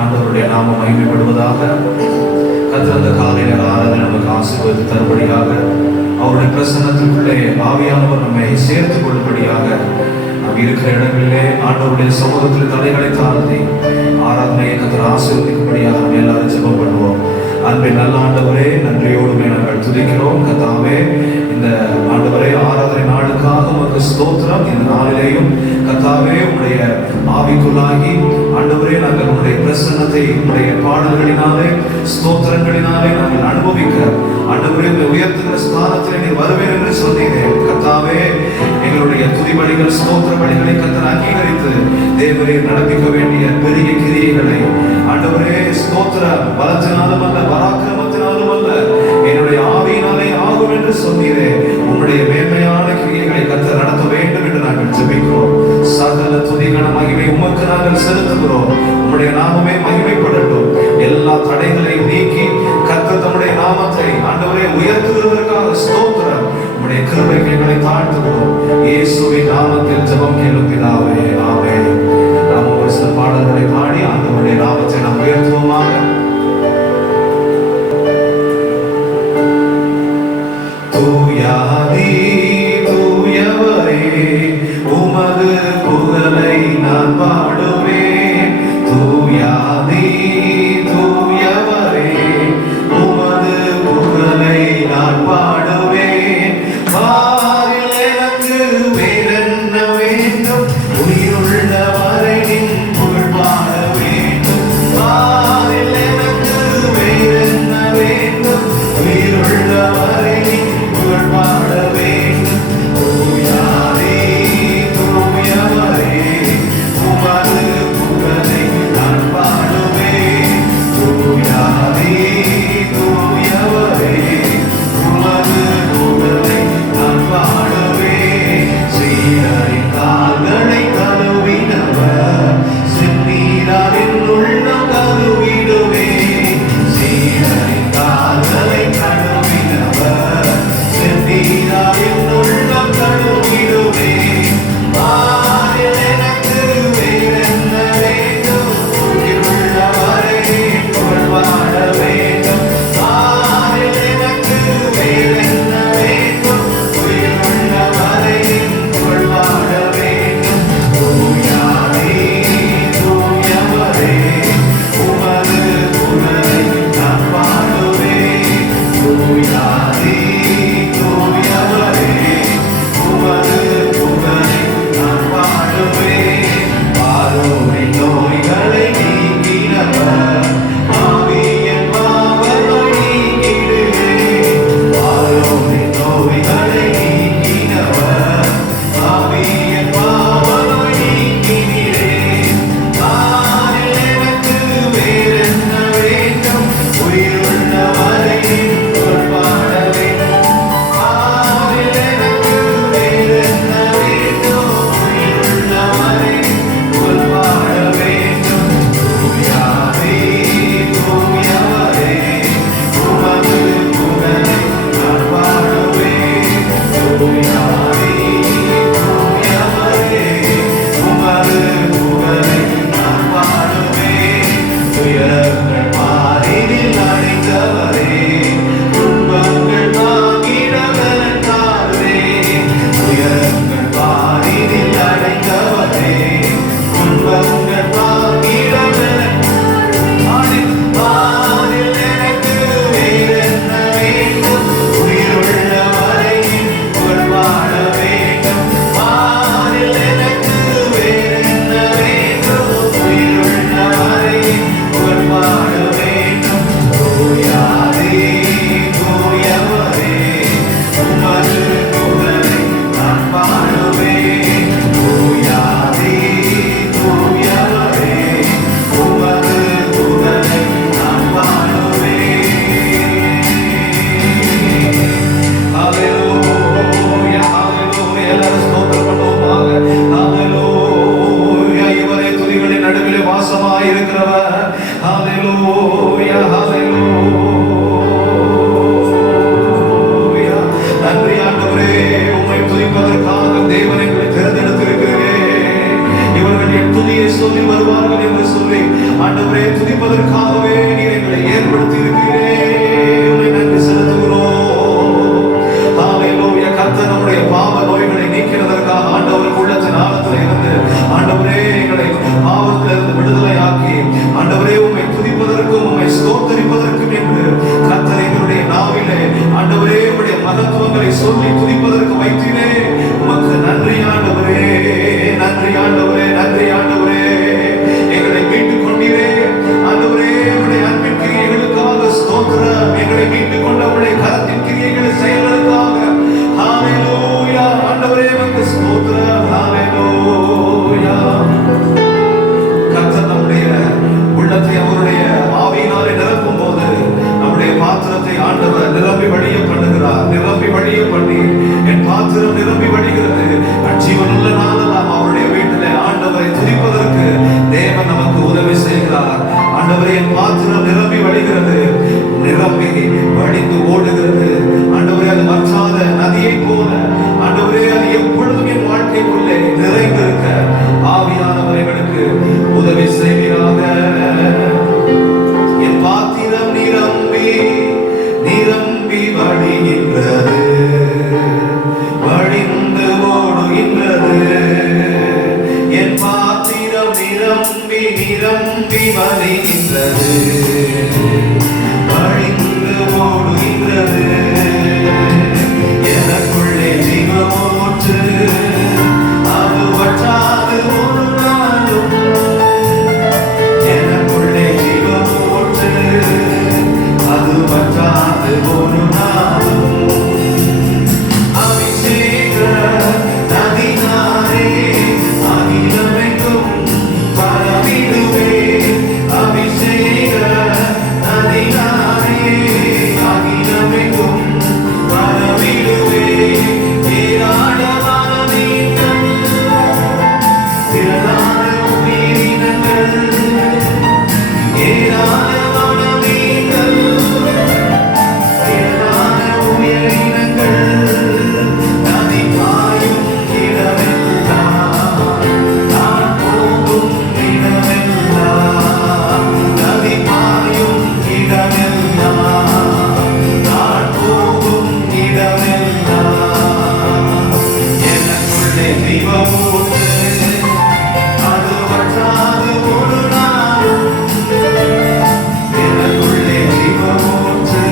ஆண்டவருடைய நாமம் மகிமைப்படுவதாக. கர்த்தர் அந்த காலை நேர ஆராதனை நமக்கு ஆசீர்வதித்து தரும்படியாக, அவருடைய பிரசன்னத்திற்குள்ளே ஆவியானவர் நம்மை சேர்த்துக் கொள்ளும்படியாக, நாம் இருக்கிற இடங்களிலே ஆண்டவருடைய சமூகத்தில் தலைகளை தாழ்த்தி ஆராதனையை கர்த்தர் ஆசீர்வதிக்கும்படியாக நம்ம எல்லாரும் ஜெபம் பண்ணுவோம். அன்பின் நல்ல ஆண்டவரே, நன்றியோடுமே நாங்கள் துதிக்கிறோம். கர்த்தாவே, இந்த ஆண்டவரே ஆராதனை நாளுக்காக உமக்கு ஸ்தோத்திரம். இந்த நாளிலேயும் கர்த்தாவே உம்முடைய ஆவிக்குள்ளாகி ஆண்டவரே நாங்கள் உம்முடைய பிரசன்னத்தை உம்முடைய பாடல்களினாலே ஸ்தோத்திரங்களினாலே நாங்கள் அனுபவிக்க ஆண்டவரே உயர்த்துகிற ஸ்தானத்தில் நீ வருவேன் என்று சொன்னீர்கள். கர்த்தாவே, எங்களுடைய துதிபலிகள் ஸ்தோத்திர பலிகளை கர்த்தர் அங்கீகரித்து தேவரே நடப்பிக்க வேண்டிய பெரிய கிரியைகளை ஆண்டவரே ஸ்தோத்திர பலத்தினாலும் அல்ல, பராக்கிரமத்தினாலும் அல்ல, என்னுடைய ஆவியினாலே ஆகும் என்று சொன்னீரே. உம்முடைய மேன்மையான கிரியைகளை கர்த்தர் நடத்த வேண்டும் என்று நாங்கள் ஜெபிக்கிறோம். சகல துதிகன மகிமை உமக்கு நாங்கள் செலுத்துகிறோம். உம்முடைய நாமமே மகிமைப்படட்டும். எல்லா தடைகளையும் நீக்கி கர்த்தர் தம்முடைய நாமத்தை ஆண்டவரே உயர்த்துவதற்காக ஸ்தோத்திரம். உம்முடைய கிருபைக்கு எங்களை தாழ்த்துகிறோம். இயேசுவின் நாமத்தில் ஜெபம் கேளும் பிதாவே, ஆமென். நாம் ஒரு சில பாடல்களை பாடி ஆண்டவருடைய நாமத்தை நாம் உயர்த்துவோமாக. தூயாதி தூயவரே, உமது புகழை நான் பாடுவேன். தூயாதி தூயவரே, உமது புகழை நான் பாடுவேன். பாரில் எனக்கு வேறென்ன வேண்டும்? உயிருள்ளவரை நின் புகழ் பாட வேண்டும். பாரில் எனக்கு வேறென்ன வேண்டும்? உயிருள்ளவரை நின் புகழ் பாட வேண்டும். தூயாதே தூயவரே, உமது புகழை நான் பாடுவேன். தூயாதே தூயவரே, உமது புகழை நான் பாடுவேன். சீரரின் கால்களை கழுவினவர், செந்நீரால் என் உள்ளம் கழுவிடுவேன். சீரரின் கால்களை கழுவினவர், செந்நீரால் என் உள்ளம் கழுவிடுவேன். பாரில் எனக்கு வேறென்ன வேண்டும்? உயிருள்ளவரை புகழ் பாட வேண்டும். பாரில் எனக்கு வேறென்ன வேண்டும்? உயிருள்ளவரை புகழ் பாட வேண்டும். தூயாதே தூயவரே, உமது புகழை நான் பாடுவேன். தூயாதே தூயவரே, உமது புகழை நான் பாடுவேன். பாரோரின் நோய்களை நீக்கினவர், ஆவியின் பாவங்களை நீக்கிடுவேன். பாரோரின் நோய்களை நீக்கினவர், ஆவியின் பாவங்களை நீக்கினீரேன். பாரில் எனக்கு வேறென்ன வேண்டும்? உயிருள்ளவரை புகழ் பாட வேண்டும். பாரில் எனக்கு வேறென்ன வேண்டும்? உயிருள்ளவரை புகழ் பாட வேண்டும். தூயாதே தூயவரே, உமது புகழை நான் பாடுவேன். தூயாதே தூயவரே, உமது புகழை நான் பாடுவேன். துயரங்கள் பாரினில் அடைந்தவரே, துன்பங்கள் தாங்கிடவரே. துயரங்கள் பாரினில் அடைந்தவரே, துன்பங்கள் தாங்கிடவரே. பாரில் எனக்கு வேறென்ன வேண்டும்? உயிருள்ளவரை புகழ் பாட வேண்டும். பாரில் எனக்கு வேறென்ன வேண்டும்? உயிருள்ளவரை புகழ் பாட வேண்டும். தூயாதே தூயவரே, உமது புகழை நான் பாடுவேன். தூயாதே தூயவரே, உமது புகழை நான் பாடுவேன். ஹல்லேலூயா ஹல்லேலூயா, எல்லாரும் ஸ்தோத்திரம் பண்ணுவோமாக. ஹல்லேலூயா, இவரே துதிகளின் நடுவிலே வாசமாய் இருக்கிறவர். ஹல்லேலூயா ஹல்லேலூயா. நன்றி ஆண்டவரே, உம்மை துதிப்பதற்காக தேவன் எங்களை தேர்ந்தெடுத்திருக்கிறீரே. இவர்கள் என் துதியை சொல்லி வருவார்கள் என்று சொல்லி ஆண்டவரே துதிப்பதற்காகவே நீர் எங்களை ஏற்படுத்தி இருக்கிறீரே. உம்மை நன்றி செலுத்துகிறோம். ஹalleluya. கர்த்தர் நம்முடைய பாவ நோய்களை நீக்கிறதற்காக ஆண்டவருக்கு உள்ளத்தின் ஆழத்தில் இருந்து ஆண்டவரே எங்களை பாவத்திலிருந்து விடுதலையாக்கி ஆண்டவரே உம்மை துதிப்பதற்கும் உம்மை ஸ்தோத்தரிப்பதற்கும் என்று கர்த்தர் எங்களுடைய நாவிலே ஆண்டவரே உம்முடைய மகத்துவங்களை சொல்லி துதிப்பதற்கு வைத்தீரே. உமக்கு நன்றி ஆண்டவரே, நன்றி ஆண்டவரே, நன்றி ஆண்டவரே. எங்களை மீட்டுக் கொண்டீரே ஆண்டவரே. உம்முடைய அன்பின் கிரியைகளுக்காக ஸ்தோத்திரம். எங்களை மீட்டுக் கொண்ட உம்முடைய கரத்தின் கிரியைகளை செயல்களுக்காக ஹalleluya. ஆண்டவரே உமக்கு ஸ்தோத்திரம். ஹalleluya. கர்த்தர் நம்முடைய உள்ளத்தை அவருடைய ஆவியினாலே நிரப்பும் போது நம்முடைய பாத்திரத்தை ஆண்டவர் நிரம்பி வழிய பண்ணுகிறார். நிரம்பி வழிய பண்ணி என் பாத்திரம் நிரம்பி வழிகிறது. ஜீவனுள்ள நாளெல்லாம் அவருடைய வீட்டிலே ஆண்டவரை துதிப்பதற்கு தேவன் நமக்கு உதவி செய்கிறார். ஆண்டவரே என் பாத்திரம் நிரம்பி வழிகிறது, நிரம்பி வழிந்து ஓடுகிறது. ஆண்டவரே அது வற்றாத நதியை போல ஆண்டவரே அது எப்பொழுதும் என் வாழ்க்கைக்குள்ளே நிறைந்திருக்க ஆவியானவர்களுக்கு உதவி செய்வீராக. என் பாத்திரம் நிரம்பி நிரம்பி வழிகின்றது, வழிந்து ஓடுகின்றது. என் பாத்திரம் நிரம்பி நிரம்பி வழிகின்றது, வழிந்து ஓடுகின்றது. எனக்குள்ளே ஜீவமூற்று அது வற்றாது ஒரு நாளும். எனக்குள்ளே ஜீவமூற்று அது வற்றாது ஒரு நாளும். அபிஷேக நதினாரே அகிலமெங்கும் பரவிடுவே. அபிஷேக நதினாரே அகிலமெங்கும் பரவிடுவே. ஏராளமான மீன்கள், திரளான உயிரினங்கள், ஏராளமான மீன்கள், திரளான உயிரினங்கள் நதி பாயும் இடமெல்லாம், நான் போகும் இடமெல்லாம், நதி பாயும் இடமெல்லாம், நான் போகும் இடமெல்லாம். எனக்குள்ளே ஜீவமூற்று அது வற்றாது ஒரு நாளும். எனக்குள்ளே ஜீவமூற்று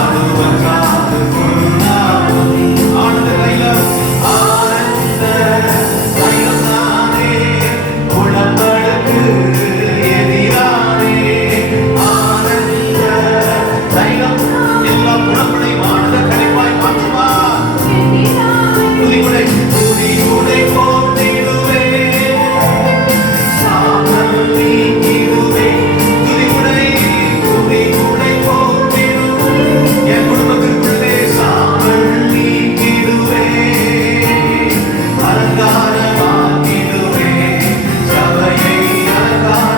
அது வற்றாது ஒரு நாளும். ஆனந்த தைலம், ஆனந்த தைலம் தானே உடம்படுக்கு எதிரானே. ஆனந்த தைலம் எல்லா குணங்களையும் ஆனந்த கழிப்பாய் மாற்றுமா. துதிகுடை துதிகுடை போட்டிடுவே, சாம்பல் நீக்கிடுவே. துதிகுடை துதிகுடை போட்டிடுவே, என் குடும்பத்திற்குள்ளே சாம்பல் நீக்கிடுவே. அலங்காரமாக்கிடுவே, சபையை அலங்காரமாக்கிடுவே.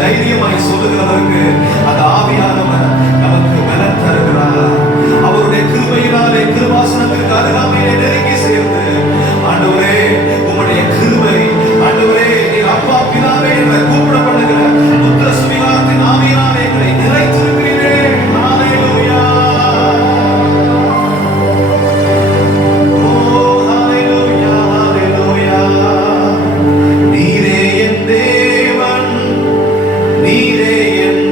தைரியமாய் சொல்லுகிறதற்கு அந்த ஆவியானவர் நமக்கு பலன் தருகிறார். அவருடைய கிருபையினாலே கிருபாசனத்திற்கு அருகாமையிலே நெருங்கி சேர்ந்து, ஆண்டவரே உம்முடைய கிருபை, ஆண்டவரே நீர் அப்பா பிதாவே என்ற கூப்பிடப்படுகிற புத்திர சுவிகாரத்தின் ஆவியினாலே எங்களை நிறைத்திருக்கிறீரே. ஹalleluya. ஓ ஹalleluya, ஹalleluya. நீரே என் தேவன், நீரே என்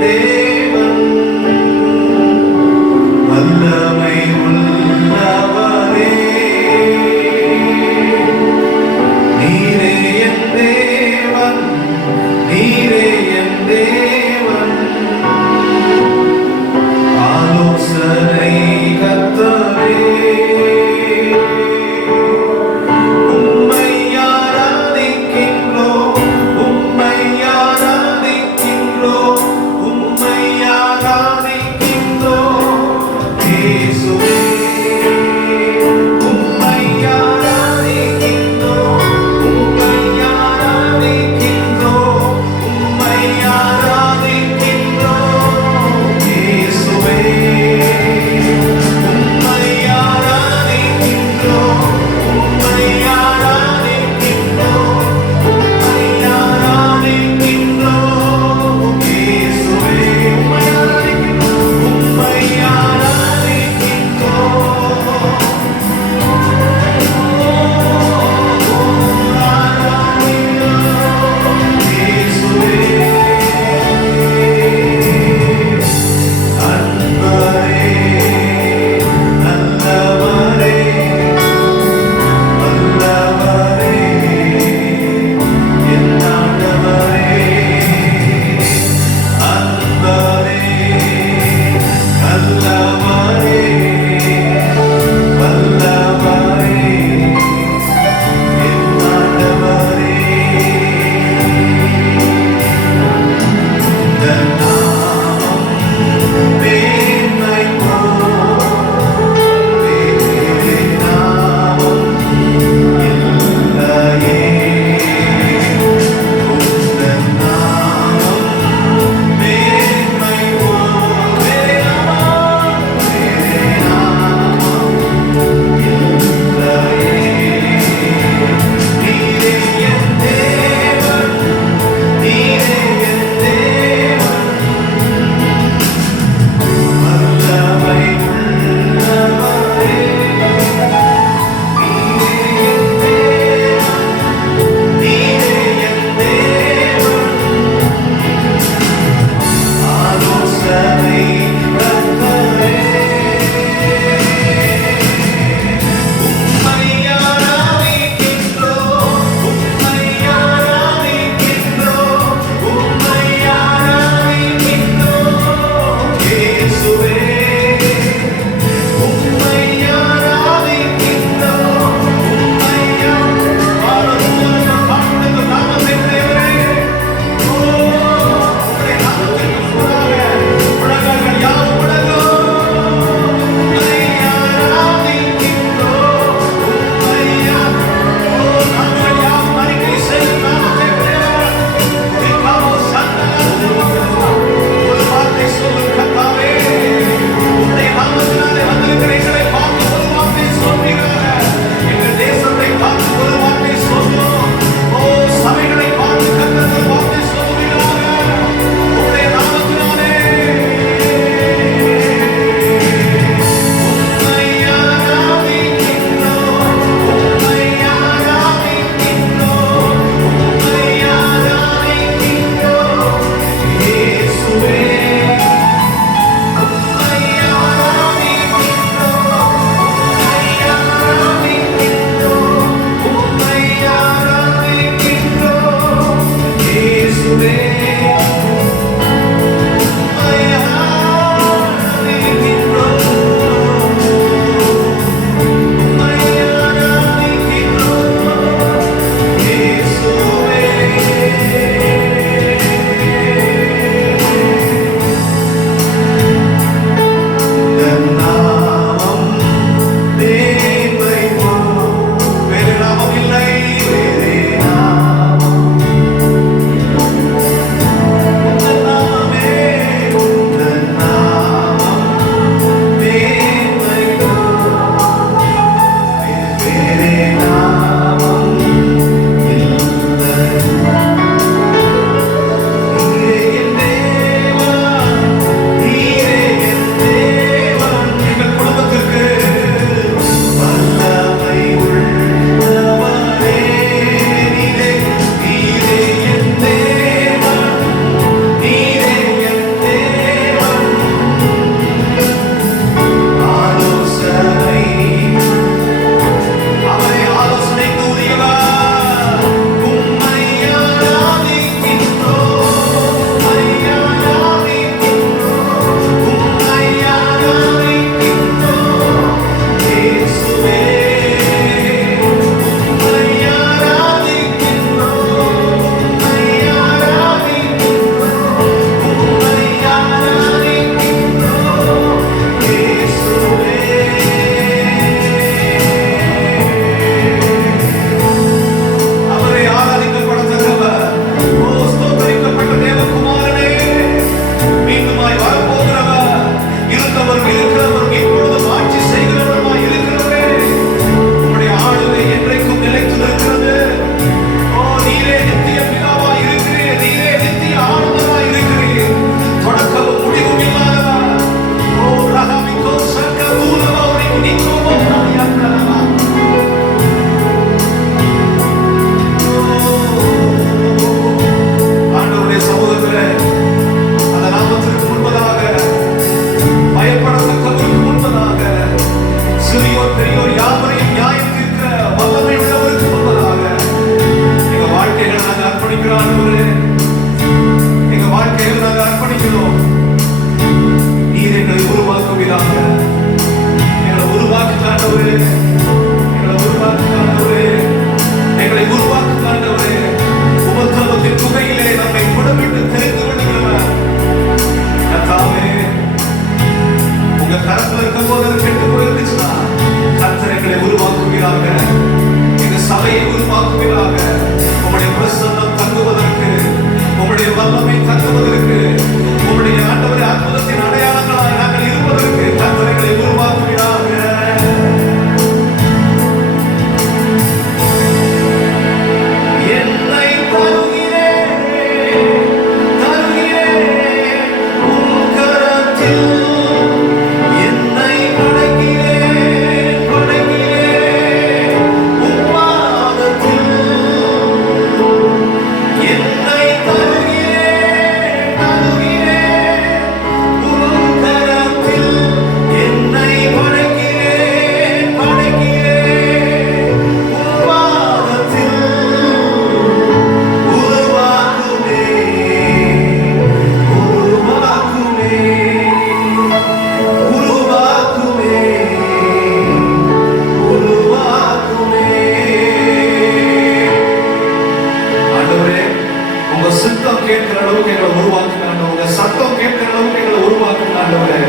சித்தம் கேட்கிற அளவுக்கு எங்களை உருவாக்குங்க ஆண்டவரே. உங்க சத்தம் கேட்கிற அளவுக்கு எங்களை உருவாக்குங்க ஆண்டவரே.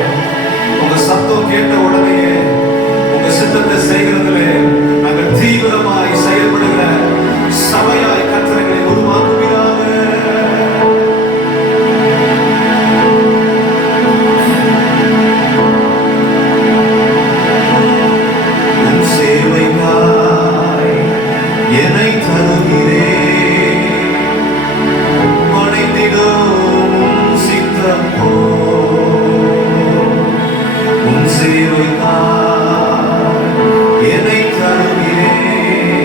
உங்க சத்தம் கேட்ட உடனேயே உங்க சித்தத்தை செய்கிறதுல நாங்கள் தீவிரமாய் செயல்படுகிற சபையாய் கர்த்தரை உருவாக்குவீராக. உன் சேவைக்காய் என்னை தருகிறேன், மனைந்திடும் உன் சித்தம் போல். உன் சேவைக்காய் என்னை தருகிறேன்,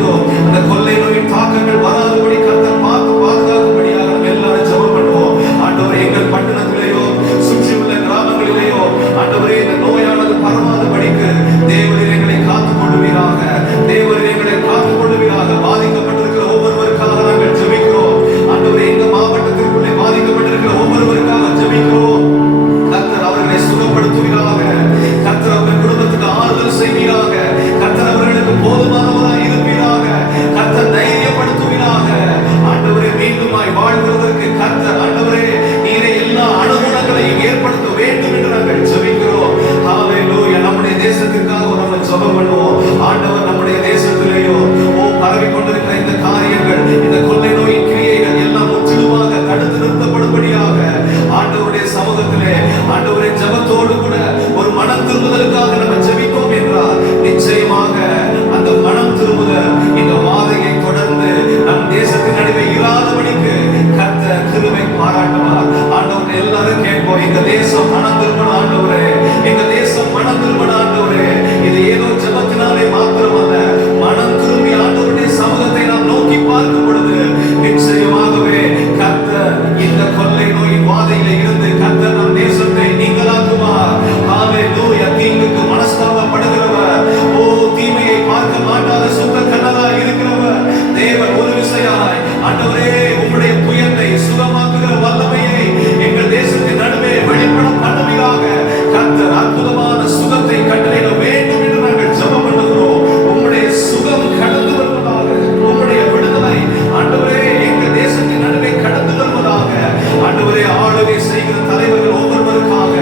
இருந்தோ அந்த கொள்ளை நோயின் தாக்கங்கள் வராதபடி கர்த்தர் பாதுகாக்கும்படியாக நம்ம எல்லாரும் ஜெபம் பண்ணுவோம். ஆண்டவரே, எங்கள் பட்டணத்திலேயோ சுற்றியுள்ள கிராமங்களிலேயோ ஆண்டவரே இந்த நோயானது பரவாதபடிக்கு தேவரீர் எங்களை காத்துக் கொள்வீராக. தேவரீர் எங்களை காத்துக் கொள்வீராக. பாதிக்கப்பட்டிருக்கிற ஒவ்வொருவருக்காக நாங்கள் ஜெபிக்கிறோம். ஆண்டவரே, எங்க மாவட்டத்திற்குள்ளே பாதிக்கப்பட்டிருக்கிற ஒவ்வொருவருக்காக ஜெபிக்கிறோம். கர்த்தர் அவர்களை சுகப்படுத்துவீராக. கர்த்தர் அவர்கள் குடும்பத்துக்கு ஆறுதல் செய்வீராக. கர்த்தர் அவர்களுக்கு போதுமானவராய் இருப்பீராக. கர்த்தர் தைரியப்படுத்துவீராக. ஆண்டவரே, மீண்டுமாய் வாழ்வதற்கு கர்த்தர் ஆண்டவரே நீரே எல்லா அனுகூலங்களையும் ஏற்படுத்த வேண்டும் என்று நாங்கள் ஜெபிக்கிறோம். ஹல்லேலூயா. நம்முடைய தேசத்திற்காக நம்ம ஜெபம் பண்ணுவோம். ஆண்டவர் நம்முடைய தேசத்திலேயோ பரவி கொண்டிருக்கிற இந்த காரியங்கள், இந்த கொள்ளை நோயின் கிரியைகள் எல்லாம் முற்றிலுமாக தடுத்து நிறுத்தப்படும்படியாக ஆண்டவருடைய சமூகத்திலே ஆண்டவரை ஜெபத்தோடு கூட ஒரு மனம் திரும்புதலுக்காக நம்ம ஜெபித்தோம் என்றால் நிச்சயமாக அந்த மனம் திரும்புதல் இந்த வாதையை தொடர்ந்து நம் தேசத்தின் நடுவே இராதபடிக்கு கர்த்தர் கிருபை பாராட்டுவார். ஆண்டவரை எல்லாரும் கேட்போம், எங்க தேசம் மனம் திரும்பணும் ஆண்டவரே, எங்க தேசம் மனம் திரும்பணும் ஆண்டவரே. இது ஏதோ ஜெபத்தினாலே மாத்திரமல்ல, மனம் திரும்பி ஆண்டவருடைய சமூகத்தை நாம் நோக்கி பார்க்கும் பொழுது நிச்சயமாகவே கர்த்தர் இந்த கொள்ளை நோயின் வாதையில இருந்து கர்த்தர் நம் தேசத்தை நீங்களாக்குவார். ஹல்லேலூயா. தீங்குக்கு மனஸ்தாபப்படுகிறவர், தீமையை பார்க்க மாட்டாத சுத்த கண்ணராய் இருக்கிறவர் தேவன் ஒரு விசையாய் ஆண்டவரே உம்முடைய புயத்தை சுகமாக்குகிற வல்லமையை எங்கள் தேசத்தின் நடுவே வெளிப்பட பண்ணுவீராக. கர்த்தர் அற்புதமான சுகத்தை கட்டளையிட வேண்டும் என்று நாங்கள் ஜெபம் பண்ணுகிறோம். உம்முடைய சுகம் கடந்து வருவதாக, உம்முடைய விடுதலை ஆண்டவரே எங்கள் தேசத்தின் நடுவே கடந்து வருவதாக. ஆண்டவரே, ஆளுகை செய்கிற தலைவர்கள் ஒவ்வொருவருக்காக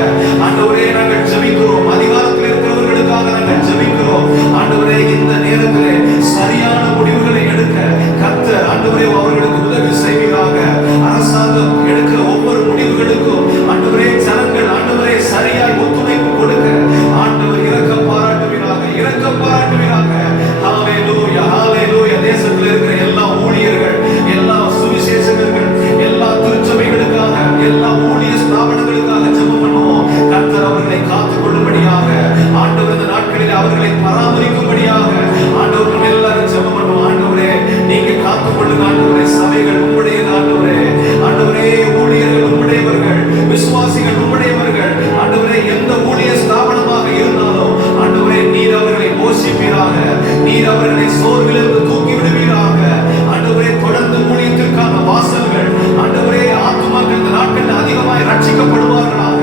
ஆண்டவரே நாங்கள் ஜெபிக்கிறோம். அதிகாரத்தில் இருக்கிறவர்களுக்காக நாங்கள் ஜெபிக்கிறோம். ஆண்டவரே, இந்த நேரத்திலே சரியான முடிவுகளை எடுக்க கர்த்தர் ஆண்டவரே அவர்களுக்கு உதவி செய்வீராக. அரசாங்கம் எடுக்கிற ஒவ்வொரு முடிவுகளுக்கும் ஆண்டவரே ஜனங்கள் ஆண்டவரே சரியாய் ஒத்துழைப்பு கொடுக்க ஆண்டவர் இரக்கம் பாராட்டுவீராக, இரக்கம் பாராட்டுவீராக. ஹல்லேலூயா, ஹல்லேலூயா. தேசத்தில் இருக்கிற எல்லா ஊழியர்கள், எல்லா சுவிசேஷகர்கள், எல்லா திருச்சபைகளுக்காக, எல்லா ஊழிய ஸ்தாபனங்களுக்காக ஜெபம் பண்ணுவோம். கர்த்தர் அவர்களை காத்துக் கொள்ளும்படியாக, ஆண்டவர் இந்த நாட்களில் அவர்களை பராமரிக்கும்படியாக ஆண்டவர் எல்லாரும் ஜெபம் பண்ணுவோம். ஆண்டவரே, நீங்க காத்துக் கொள்ளுங்க ஆண்டவரே. சபைகள் உம்முடையது ஆண்டவரே. ஆண்டவரே, ஊழியர்கள் உம்முடையவர்கள், விசுவாசிகள் உம்முடையவர்கள். ஆண்டவரே, எந்த ஊழிய ஸ்தாபனமாக இருந்தாலும் ஆண்டவரே நீர் அவர்களை போஷிப்பீராக. நீர் அவர்களை சோர்விலிருந்து தூக்கி விடுவீராக. ஆண்டவரே, தொடர்ந்து ஊழியத்திற்கான வாசல்கள் ஆண்டவரே ஆத்துமாக்கள் இந்த நாட்களில் அதிகமாய் ரட்சிக்கப்படுவார்களாக.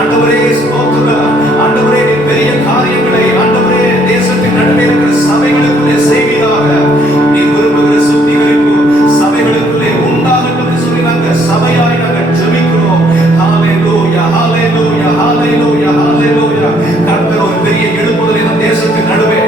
ஆண்டவரே ஸ்தோத்திரம். ஆண்டவரே, பெரிய காரியங்களை ஆண்டவரே தேசத்தின் நடுவே இருக்கிற சபைகளுக்குள்ளே செய்வீராக. நீ விரும்புகிற சுத்திகரிப்பு சபைகளுக்குள்ளே உண்டாகட்டும் என்று சொல்லி நாங்கள் சபையாய் நாங்கள் ஜெபிக்கிறோம். ஹல்லேலூயா, ஹல்லேலூயா, ஹல்லேலூயா, ஹல்லேலூயா. கர்த்தர் ஒரு பெரிய எழுப்புதலை நம் தேசத்தின் நடுவே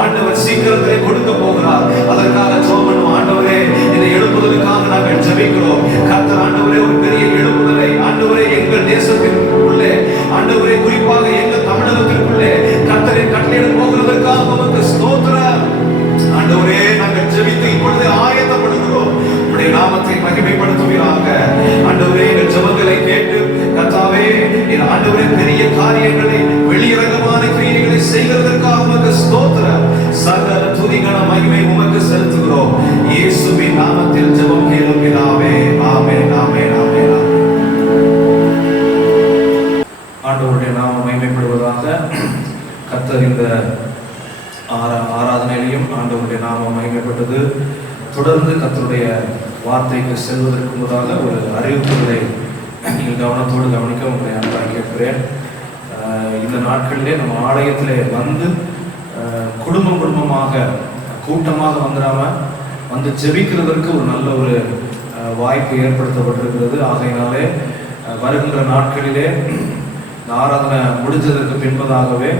ஆண்டவர் சீக்கிரத்திலே கொடுக்க போகிறார். அதற்காக ஜெபம் பண்ணுவோம். ஆண்டவரே, இந்த எழுப்புதலுக்காக நாங்கள் ஜெபிக்கிறோம். கர்த்தர் ஆண்டவரே ஒரு பெரிய எழுப்புதலை ஆண்டவரே எங்கள் தேசத்தின் உள்ளே ஆண்டவரே குறிப்பாக எங்கள் தமிழகத்திற்குள்ளே கர்த்தரை கட்டளையிட போகிறதற்காக உமக்கு ஸ்தோத்திரம். ஆண்டவரே, நாங்கள் ஜெபித்து இப்பொழுது ஆயத்தப்படுகிறோம். உம்முடைய நாமத்தை மகிமைப்படுத்துவீராக. ஆண்டவரே, எங்கள் ஜெபங்களை கேட்டு கர்த்தாவே ஆண்டவரே பெரிய காரியங்களை வெளியரங்கமான கிரியைகளை செய்கிறதற்காக உமக்கு ஸ்தோத்திரம். சகல துதி கன மகிமை உமக்கு செலுத்துகிறோம். இயேசுவின் நாமத்தில் ஜெபம் கேளும் பிதாவே. ஆமென், ஆமென், ஆமென். ஆண்டவருடைய நாமம் மகிமைப்படுவதாக. கர்த்தர் இந்த ஆராதனையிலையும் ஆண்டவருடைய நாமம் மகிமைப்பட்டது. தொடர்ந்து கர்த்தருடைய வார்த்தைக்கு செல்வதற்கு முன்னதாக ஒரு அறிவிப்புகளை நீங்கள் கவனத்தோடு கவனிக்க உங்களை அன்பாக கேட்கிறேன். இந்த நாட்களிலே நம்ம ஆலயத்திலே வந்து குடும்பமாக கூட்டமாக வந்து ஜெபிக்கிறதற்கு ஒரு நல்ல ஒரு வாய்ப்பு ஏற்படுத்தப்பட்டிருக்கிறது. ஆகையினாலே வருகின்ற நாட்களிலே ஆராதனை முடிஞ்சதற்கு பின்பதாகவே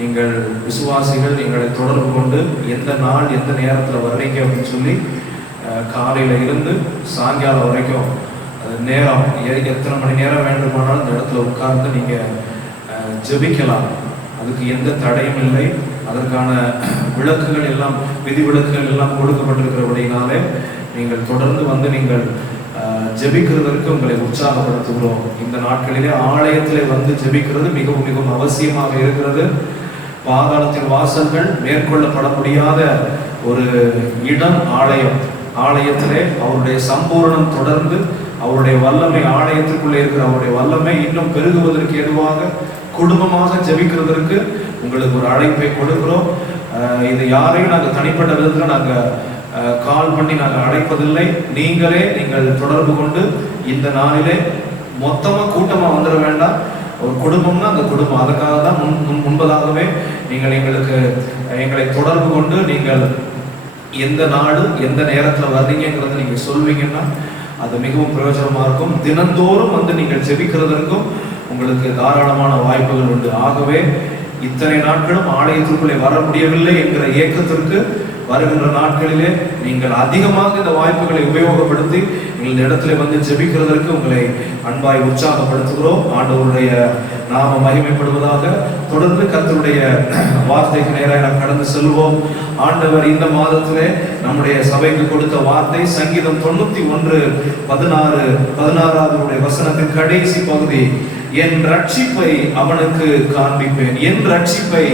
நீங்கள் விசுவாசிகள் நீங்களை தொடர்பு கொண்டு எந்த நாள் எந்த நேரத்தில் வர்றீங்க அப்படின்னு சொல்லி காலையில் இருந்து சாயங்காலம் வரைக்கும் நேரம் எத்தனை மணி நேரம் வேண்டுமானாலும் இந்த இடத்துல உட்கார்ந்து நீங்கள் ஜெபிக்கலாம். அதுக்கு எந்த தடையும் இல்லை. அதற்கான விளக்குகள் எல்லாம் விதி விளக்குகள் எல்லாம் கொடுக்கப்பட்டிருக்கிறபடினாலே நீங்கள் தொடர்ந்து வந்து நீங்கள் ஜெபிக்கிறதற்கு உங்களை உற்சாகப்படுத்துகிறோம். இந்த நாட்களிலே ஆலயத்திலே வந்து ஜெபிக்கிறது மிகவும் மிகவும் அவசியமாக இருக்கிறது. பாதாளத்தின் வாசல்கள் மேற்கொள்ளப்பட முடியாத ஒரு இடம் ஆலயம். ஆலயத்திலே அவருடைய சம்பூரணம் தொடர்ந்து அவருடைய வல்லமை, ஆலயத்துக்குள்ளே இருக்கிற அவருடைய வல்லமை இன்னும் பெருகுவதற்கு ஏதுவாக குடும்பமாக ஜெபிக்கிறதற்கு உங்களுக்கு ஒரு அழைப்பை கொடுக்கிறோம். இது யாரையும் நாங்கள் தனிப்பட்ட விதத்தில் நாங்கள் கால் பண்ணி நாங்கள் அழைப்பதில்லை. நீங்கள் தொடர்பு கொண்டு இந்த நாளிலே மொத்தமாக கூட்டமாக வந்துட வேண்டாம். ஒரு குடும்பம்னா அந்த குடும்பம், அதுக்காக தான் முன்பதாகவே நீங்கள் எங்களை தொடர்பு கொண்டு நீங்கள் எந்த நாடு எந்த நேரத்தில் வர்றீங்கிறத நீங்கள் சொல்வீங்கன்னா அது மிகவும் பிரயோஜனமாக இருக்கும். தினந்தோறும் வந்து நீங்கள் ஜெபிக்கிறதற்கும் உங்களுக்கு தாராளமான வாய்ப்புகள் உண்டு. ஆகவே இத்தனை நாட்களும் ஆலயத்திற்குள்ளே வர முடியவில்லை என்கிற ஏக்கத்திற்கு வருகின்ற நாட்களிலே நீங்கள் அதிகமாக இந்த வாய்ப்புகளை உபயோகப்படுத்தி இந்த இடத்துல வந்து ஜெபிக்கிறதற்கு உங்களை அன்பாய் உற்சாகப்படுத்துகிறோம். ஆண்டவருடைய நாம மகிமைப்படுவதாக. தொடர்ந்து கர்த்தருடைய வார்த்தைக்கு நேராக நாம் கடந்து செல்வோம். ஆண்டவர் இந்த மாதத்திலே நம்முடைய சபைக்கு கொடுத்த வார்த்தை சங்கீதம் 91:16 வசனத்தின் கடைசி பகுதி, என் ரட்சிப்பை அவனுக்கு காண்பிப்பேன், என் ரட்சிப்பை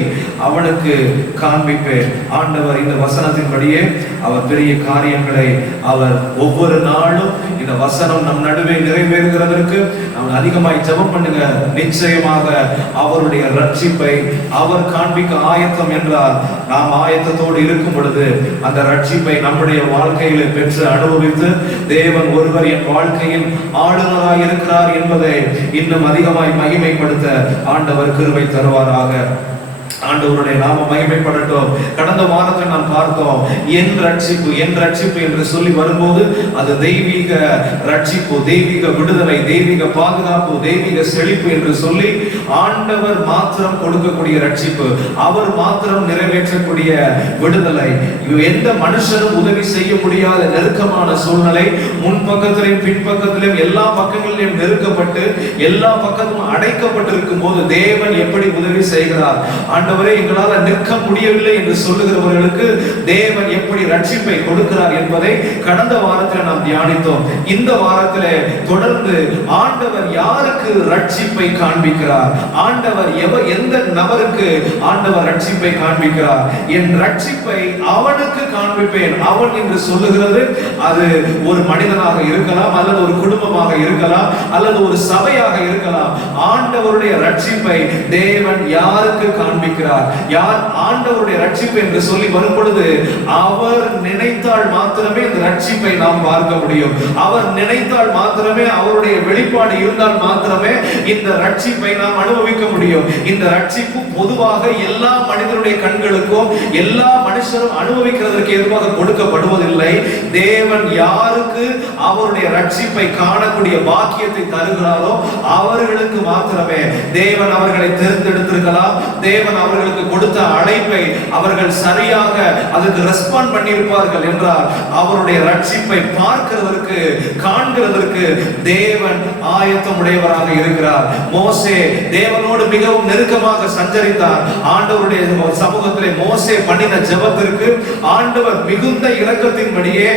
அவனுக்கு காண்பிப்பேன். ஆண்டவர் இந்த வசனத்தின்படியே அவர் பெரிய காரியங்களை அவர் ஒவ்வொரு நாளும் இந்த வசனம் நம் நடுவே நிறைவேறுகிறதற்கு நாம் அதிகமாய் ஜெபம் பண்ணுங்க. நிச்சயமாக அவருடைய ரட்சிப்பை அவர் காண்பிக்க ஆயத்தம் என்றால் நாம் ஆயத்தத்தோடு இருக்கும் பொழுது அந்த ரட்சிப்பை நம்முடைய வாழ்க்கையில பெற்று அனுபவித்து தேவன் ஒருவர் என் வாழ்க்கையில் ஆளுநராய் இருக்கிறார் என்பதை இன்னும் அதிகமாய் மகிமைப்படுத்த ஆண்டவர் கிருபை தருவாராக. ஆண்டவருடைய நாம மகிமைப்படட்டும். கடந்த வாரத்தில் நாம் பார்த்தோம், என் ரட்சிப்பு என் ரட்சிப்பு என்று சொல்லி வரும்போது அது தெய்வீக ரட்சிப்பு, தெய்வீக விடுதலை, தெய்வீக பாதுகாப்பு, தெய்வீக செழிப்பு என்று சொல்லி ஆண்டவர் மாத்திரம் கொடுக்கக்கூடிய ரட்சிப்பு, அவர் மாத்திரம் நிறைவேற்றக்கூடிய விடுதலை. எந்த மனுஷனும் உதவி செய்ய முடியாத நெருக்கமான சூழ்நிலை, முன்பக்கத்திலும் பின்பக்கத்திலும் எல்லா பக்கங்களிலும் நெருக்கப்பட்டு எல்லா பக்கமும் அடைக்கப்பட்டிருக்கும் போது தேவன் எப்படி உதவி செய்கிறார்? ஆண்டவரே எங்களால் நிற்க முடியவில்லை என்று சொல்லுகிறவர்களுக்கு தேவன் எப்படி ரட்சிப்பை கொடுக்கிறார் என்பதை கடந்த வாரத்தில் நாம் தியானித்தோம். இந்த வாரத்திலே தொடர்ந்து ஆண்டவர் யாருக்கு ரட்சிப்பை காண்பிக்கிறார், ஆண்டவர் எந்த நபருக்கு ஆண்டவர் ரட்சிப்பை காண்பிக்கிறார், என் ரட்சிப்பை அவனுக்கு காண்பிப்பேன். அவன் என்று சொல்லுகிறது அது ஒரு மனிதனாக இருக்கலாம், அல்லது ஒரு குடும்பமாக இருக்கலாம், அல்லது ஒரு சபையாக இருக்கலாம். ஆண்டவருடைய ரட்சிப்பை தேவன் யாருக்கு காண்பிக்கிறார்? யார் ஆண்டவருடைய ரட்சிப்பு என்று சொல்லி வரும் பொழுது அவர் நினைத்தால் மாத்திரமே இந்த ரட்சிப்பை நாம் பார்க்க முடியும். அவர் நினைத்தால் மாத்திரமே, அவருடைய வெளிப்பாடு இருந்தால் மாத்திரமே இந்த ரட்சிப்பை நாம் அனுபவிக்க முடியும். இந்த ரட்சிப்பு பொதுவாக எல்லா மனிதனுடைய கண்களுக்கும் எல்லா மனுஷரும் அனுபவிக்கிறதற்கு எதுவாக கொடுக்கப்படுவதில்லை. தேவன் யாருக்கு அவருடைய ரட்சிப்பை காணக்கூடிய பாக்கியத்தை தருகிறாரோ அவர்களுக்கு மாத்திரமே. தேவன் அவர்களை தேர்ந்தெடுத்திருக்கலாம், தேவன் அவர்களுக்கு கொடுத்த அழைப்பை அவர்கள் சரியாக அதுக்கு ரெஸ்பாண்ட் பண்ணியிருப்பார்கள் என்றால் அவருடைய ரட்சிப்பை பார்க்கிறதற்கு காண்கிறதற்கு தேவன் ஆயத்தம் உடையவராக இருக்கிறார். மோசே தேவனோடு மிகவும் நெருக்கமாக சஞ்சரித்தார். ஆண்டவருடைய சமூகத்திலே மோசே பண்ணின ஜெபத்திற்கு ஆண்டவர் மிகுந்த இரக்கத்தின்படியே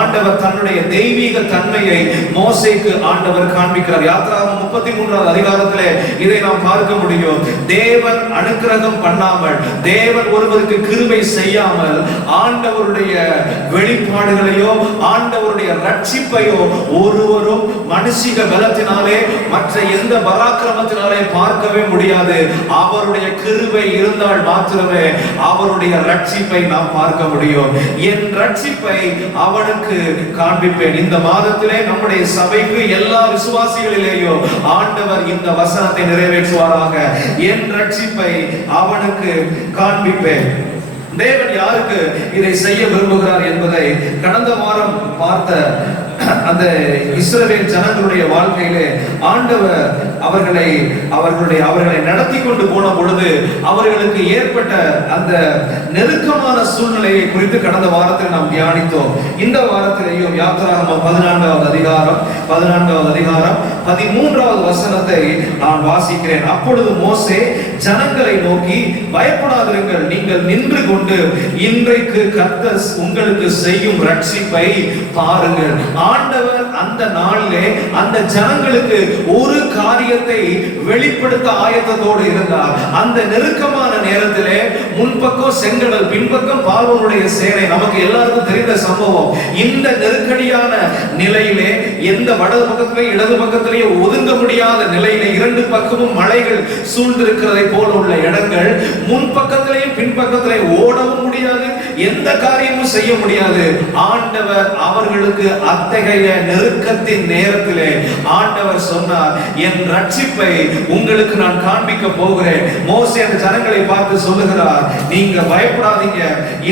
ஆண்டவர் தன்னுடைய தெய்வீக தன்மையை மோசேக்கு ஆண்டவர் காண்பிக்கிறார். யாத்திராகமம் 33வது அதிகாரத்திலே இதை நாம் பார்க்க முடியும். தேவன் அனுக்கிரகம் பண்ணாமல், தேவன் ஒருவருக்கு கிருபை செய்யாமல் ஆண்டவருடைய வெளிப்பாடுகளையோ ஆண்டவருடைய ரட்சிப்பையோ ஒருவரும் மனுஷிக பலத்தினாலே மற்ற எந்த பராக்கிரமத்தினாலே பார்க்கவே முடியாது. அவருடைய கிருபை இருந்தால் மாத்திரமே அவருடைய ரட்சிப்பை நாம் பார்க்க முடியும். என் ரட்சிப்பை அவனுக்கு காண்பிப்பேன். இந்த மாதத்திலே நம்முடைய சபைக்கு எல்லா விசுவாசிகளிலேயும் ஆண்டவர் இந்த வசனத்தை நிறைவேற்றுவாராக. என் ரட்சிப்பை அவனுக்கு காண்பிப்பேன். தேவன் யாருக்கு இதை செய்ய விரும்புகிறார் என்பதை கடந்த வாரம் பார்த்த அந்த இஸ்ரவேல் ஜனங்களுடைய வாழ்க்கையிலே ஆண்டவர் அவர்களை நடத்தி கொண்டு போன பொழுது அவர்களுக்கு ஏற்பட்ட அந்த நெருக்கமான சூழ்நிலையை குறித்து கடந்த வாரத்தில் நாம் தியானித்தோம். இந்த வாரத்திலேயும் யாத்திராகமம் 14வது அதிகாரம் 13வது வசனத்தை நான் வாசிக்கிறேன். அப்பொழுது மோசே ஜனங்களை நோக்கி, பயப்படாதிருங்கள், நீங்கள் நின்று கொண்டு இன்றைக்கு கர்த்தர் உங்களுக்கு செய்யும் ரட்சிப்பை பாருங்கள். ஆண்டவர் ஆண்டவர் அந்த நாளிலே அந்த ஜனங்களுக்கு ஒரு காரியத்தை வெளிப்படுத்த ஆயத்தத்தோடு இருந்தார். அந்த நெருக்கமான நேரத்திலே முன்பக்கம் செங்கடல், பின்பக்கம் பார்வோனுடைய சேனை, நமக்கு எல்லாருக்கும் தெரிந்த சம்பவம். இந்த நெருக்கடியான நிலையிலே எந்த வலது பக்கத்திலே இடது பக்கத்திலே ஒதுங்க முடியாத நிலையிலே இரண்டு பக்கமும் மலைகள் சூழ்ந்திருக்கிறதை போல உள்ள இடங்கள், முன்பக்கத்திலேயும் பின்பக்கத்திலே ஓடவும் முடியாது, எந்த காரியமும் செய்ய முடியாது. ஆண்டவர் அவர்களுக்கு அத்தகைய நெருக்கத்தின் நேரத்திலே ஆண்டவர் சொன்னார், என் ரட்சிப்பை உங்களுக்கு நான் காண்பிக்க போகிறேன். மோசே அந்த ஜனங்களை பார்த்து சொல்லுகிறார், நீங்க பயப்படாதீங்க,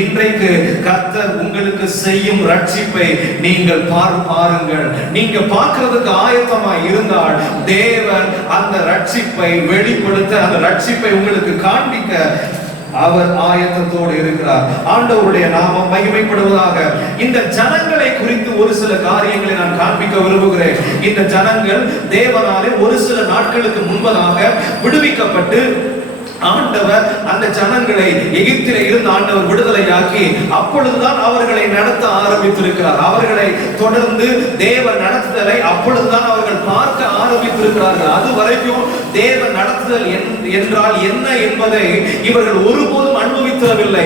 இன்றைக்கு கர்த்தர் உங்களுக்கு செய்யும் ரட்சிப்பை நீங்கள் பாருங்கள். நீங்க பார்க்கிறதுக்கு ஆயத்தமாய் இருந்தால் தேவன் அந்த ரட்சிப்பை வெளிப்படுத்த, அந்த ரட்சிப்பை உங்களுக்கு காண்பிக்க அவர் ஆயத்தத்தோடு இருக்கிறார். ஆண்டவருடைய நாமம் மகிமைப்படுவதாக. இந்த ஜனங்களை குறித்து ஒரு சில காரியங்களை நான் காண்பிக்க விரும்புகிறேன். இந்த ஜனங்கள் தேவனாலே ஒரு சில நாட்களுக்கு முன்பதாக விடுவிக்கப்பட்டு ஆண்டவர் அந்த ஜனங்களை எகிப்திலே இருந்து ஆண்டவர் விடுதலையாக்கி அப்பொழுதுதான் அவர்களை நடத்த ஆரம்பித்திருக்கிறார். அவர்களை தொடர்ந்து தேவ நடத்துதலை அப்பொழுதுதான் அவர்கள் பார்க்க ஆரம்பித்திருக்கிறார்கள். அது வரைக்கும் தேவ நடத்துதல் என்றால் என்ன என்பதை இவர்கள் ஒருபோதும் அனுபவித்தவில்லை.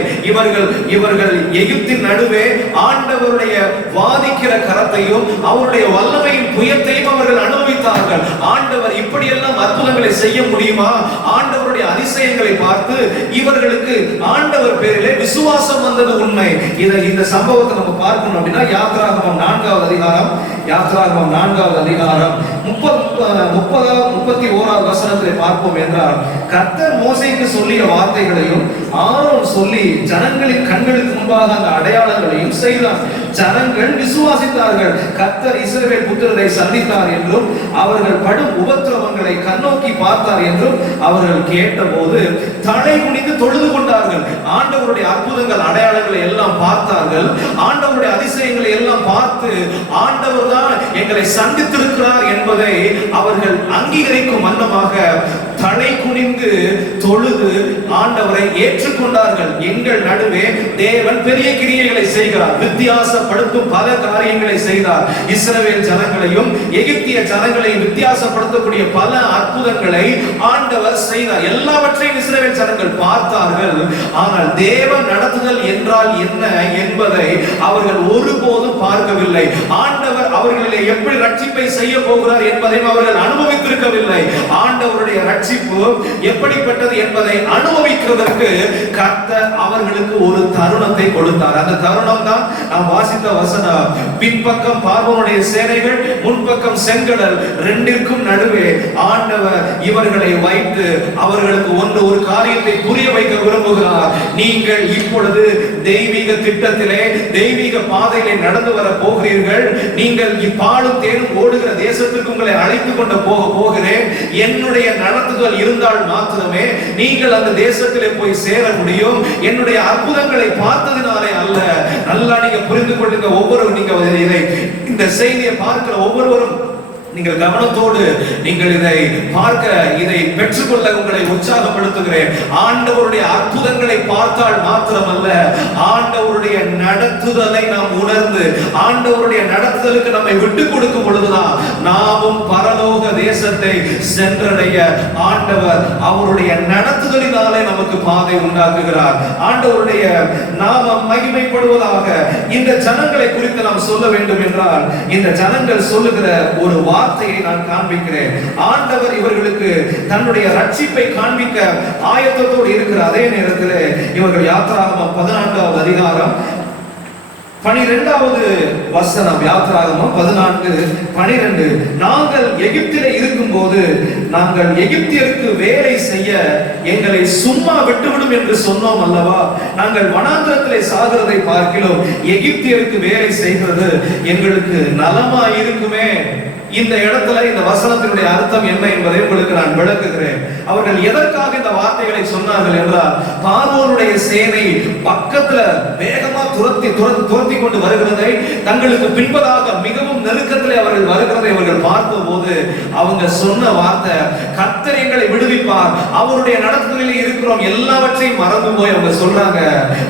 இவர்கள் எகிப்தின் நடுவே ஆண்டவருடைய வாதிக்கிற கரத்தையும் அவருடைய வல்லமையின் புயத்தையும் அவர்கள் அனுபவித்தார்கள். ஆண்டவர் இப்படியெல்லாம் அற்புதங்களை செய்ய முடியுமா? ஆண்டவருடைய அதிசயங்களை பார்த்து இவர்களுக்கு ஆண்டவர் பேரிலே விசுவாசம் வந்தது உண்மை. இந்த சம்பவத்தை நம்ம பார்க்கணும் அப்படின்னா யாத்ராகமம் 4வது அதிகாரம் 31வது வசனத்தை பார்ப்போம் என்றால், கர்த்தர் மோசேக்கு சொல்லிய வார்த்தைகளையும் ஆரோன் சொல்லி ஜனங்களின் கண்களுக்கு முன்பாக அந்த அடையாளங்களையும் செய்தார். ஜனங்கள் விசுவாசித்தார்கள். கர்த்தர் இஸ்ரவேல் புத்திரரை சந்தித்தார் என்றும் அவர்கள் படும் உபத்திரவங்களை கண்ணோக்கி பார்த்தார் என்றும் அவர்கள் கேட்டபோது தலை குனிந்து தொழுது கொண்டார்கள். ஆண்டவருடைய அற்புதங்கள் அடையாளங்களை எல்லாம் பார்த்தார்கள். ஆண்டவருடைய அதிசயங்களை எல்லாம் பார்த்து ஆண்டவர் தான் எங்களை சந்தித்திருக்கிறார் என்பதை அவர்கள் அங்கீகரிக்கும் வண்ணமாக தலை குனிந்து தொழுது ஆண்டவரை ஏற்றுக்கொண்டார்கள். எங்கள் நடுவே தேவன் பெரிய கிரியைகளை செய்கிறார், வித்தியாசப்படுத்தும் பல காரியங்களை செய்தார். இஸ்ரவேல் ஜனங்களையும் எகிப்திய ஜனங்களையும் வித்தியாசப்படுத்தக்கூடிய பல அற்புதங்களை ஆண்டவர் செய்தார். எல்லாவற்றையும் இஸ்ரவேல் ஜனங்கள் பார்த்தார்கள். ஆனால் தேவன் நடத்துதல் என்றால் என்ன என்பதை அவர்கள் ஒருபோதும் பார்க்கவில்லை. ஆண்டவர் அவர்களிலே எப்படி ரட்சிப்பை செய்ய போகிறார் என்பதையும் அவர்கள் அனுபவித்திருக்கவில்லை. ஆண்டவருடைய ரட்சிப்பு எப்படிப்பட்டது என்பதை அனுபவிக்கிறதற்கு கர்த்தர் அவர்களுக்கு ஒரு தருணத்தை கொடுத்தார். அந்த தருணம் தான் நாம் வாசித்த வசனம். பின்பக்கம் பார்வோனுடைய சேனைகள், முன்பக்கம் செங்கடல், ரெண்டிற்கும் நடுவே ஆண்டவர் இவர்களை வைத்து அவர்களுக்கு ஒரு காரியத்தை புரிய வைக்க விரும்புகிறார். நீங்கள் இப்பொழுது தெய்வீக திட்டத்திலே, தெய்வீக பாதையிலே நடந்து வர போகிறீர்கள். நீங்கள் இப்பாலும் தேனும் ஓடுகிற தேசத்திற்கு உங்களை அழைத்துக் கொண்டு போகிறேன். என்னுடைய நடத்துதல் இருந்தால் மாத்திரமே நீங்கள் அந்த தேசத்திலே போய் சேர முடியும். என்னுடைய அற்புதங்களை பார்த்ததினாலே அல்ல. நல்லா நீங்க புரிந்து கொள்ளுங்க. இந்த செய்தியை பார்க்கிற ஒவ்வொருவரும் நீங்கள் கவனத்தோடு நீங்கள் இதை பார்க்க, இதை பெற்றுக்கொள்ள உங்களை உற்சாகப்படுத்துகிறேன். ஆண்டவருடைய அற்புதங்களை பார்த்தால் மாத்திரமல்ல, ஆண்டவருடைய நடத்துதலை நாம் உணர்ந்து ஆண்டவருடைய நடத்துதலுக்கு நம்மை விட்டு கொடுக்கும் பொழுதுதான் நாமும் பரலோக தேசத்தை சென்றடைய ஆண்டவர் அவருடைய நடத்துதலினாலே நமக்கு பாதை உண்டாக்குகிறார். ஆண்டவருடைய நாமம் மகிமைப்படுவதாக. இந்த ஜனங்களை குறித்து நாம் சொல்ல வேண்டும் என்றால், இந்த ஜனங்கள் சொல்லுகிற ஒரு வார்த்தையை நான் காண்பிக்கிறேன். ஆண்டவர் இவர்களுக்கு தன்னுடைய ரட்சிப்பை காண்பிக்க ஆயத்தத்தோடு இருக்கிற அதே நேரத்தில் இவர்கள் யாத்ராகமம் 14வது அதிகாரம் 12வது வசனம், யாத்ராகமம் 14:12, நாங்கள் எகிப்திலே இருக்கும்போது நாங்கள் எகிப்தியருக்கு வேலை செய்ய எங்களை சும்மா விட்டுவிடும் என்று சொன்னோம் அல்லவா? நாங்கள் வனாந்திரத்திலே சாகிறதை பார்க்கிறோம், எகிப்தியருக்கு வேலை செய்கிறது எங்களுக்கு நலமா இருக்குமே. இந்த இடத்துல இந்த வசனத்தினுடைய அர்த்தம் என்ன என்பதை உங்களுக்கு நான் விளக்குகிறேன். அவர்கள் எதற்காக இந்த வார்த்தைகளை சொன்னார்கள் என்றால், பார்வோனுடைய சேனை பக்கத்துல வேகமா துரத்தி கொண்டு வருகிறதை, தங்களுக்கு பின்பதாக மிகவும் நெருக்கத்திலே அவர்கள் வருகிறதை அவர்கள் பார்த்தபோது அவங்க சொன்ன வார்த்தை, கர்த்தர் எங்களை விடுவிப்பார், அவருடைய நடத்துதலில் இருக்கிறோம், எல்லாவற்றையும் மறந்து போய் அவங்க சொல்றாங்க,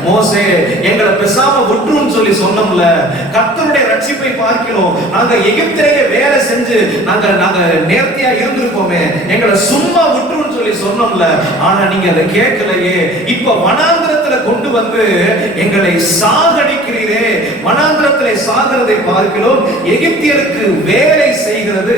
மோசே எங்களை பேசாம விட்டுருன்னு சொல்லி சொன்னோம்ல, கர்த்தருடைய ரட்சிப்பை பார்க்கிறோம், பார்க்கணும், நாங்க எகிப்திலேயே வேலை செஞ்சு நாங்க நேர்த்தியா இருந்திருப்போமே, எங்களை சும்மா விட்டுருன்னு சொல்லி சொன்னோம்ல, ஆனா நீங்க அதை கேட்கலையே, இப்ப வனாந்திரத்துல கொண்டு வந்து எங்களை சாகடிக்கிறீரே. வனாந்திரத்திலே சாகிறதை பார்க்கிறோம், எகிப்தியருக்கு வேலை செய்கிறது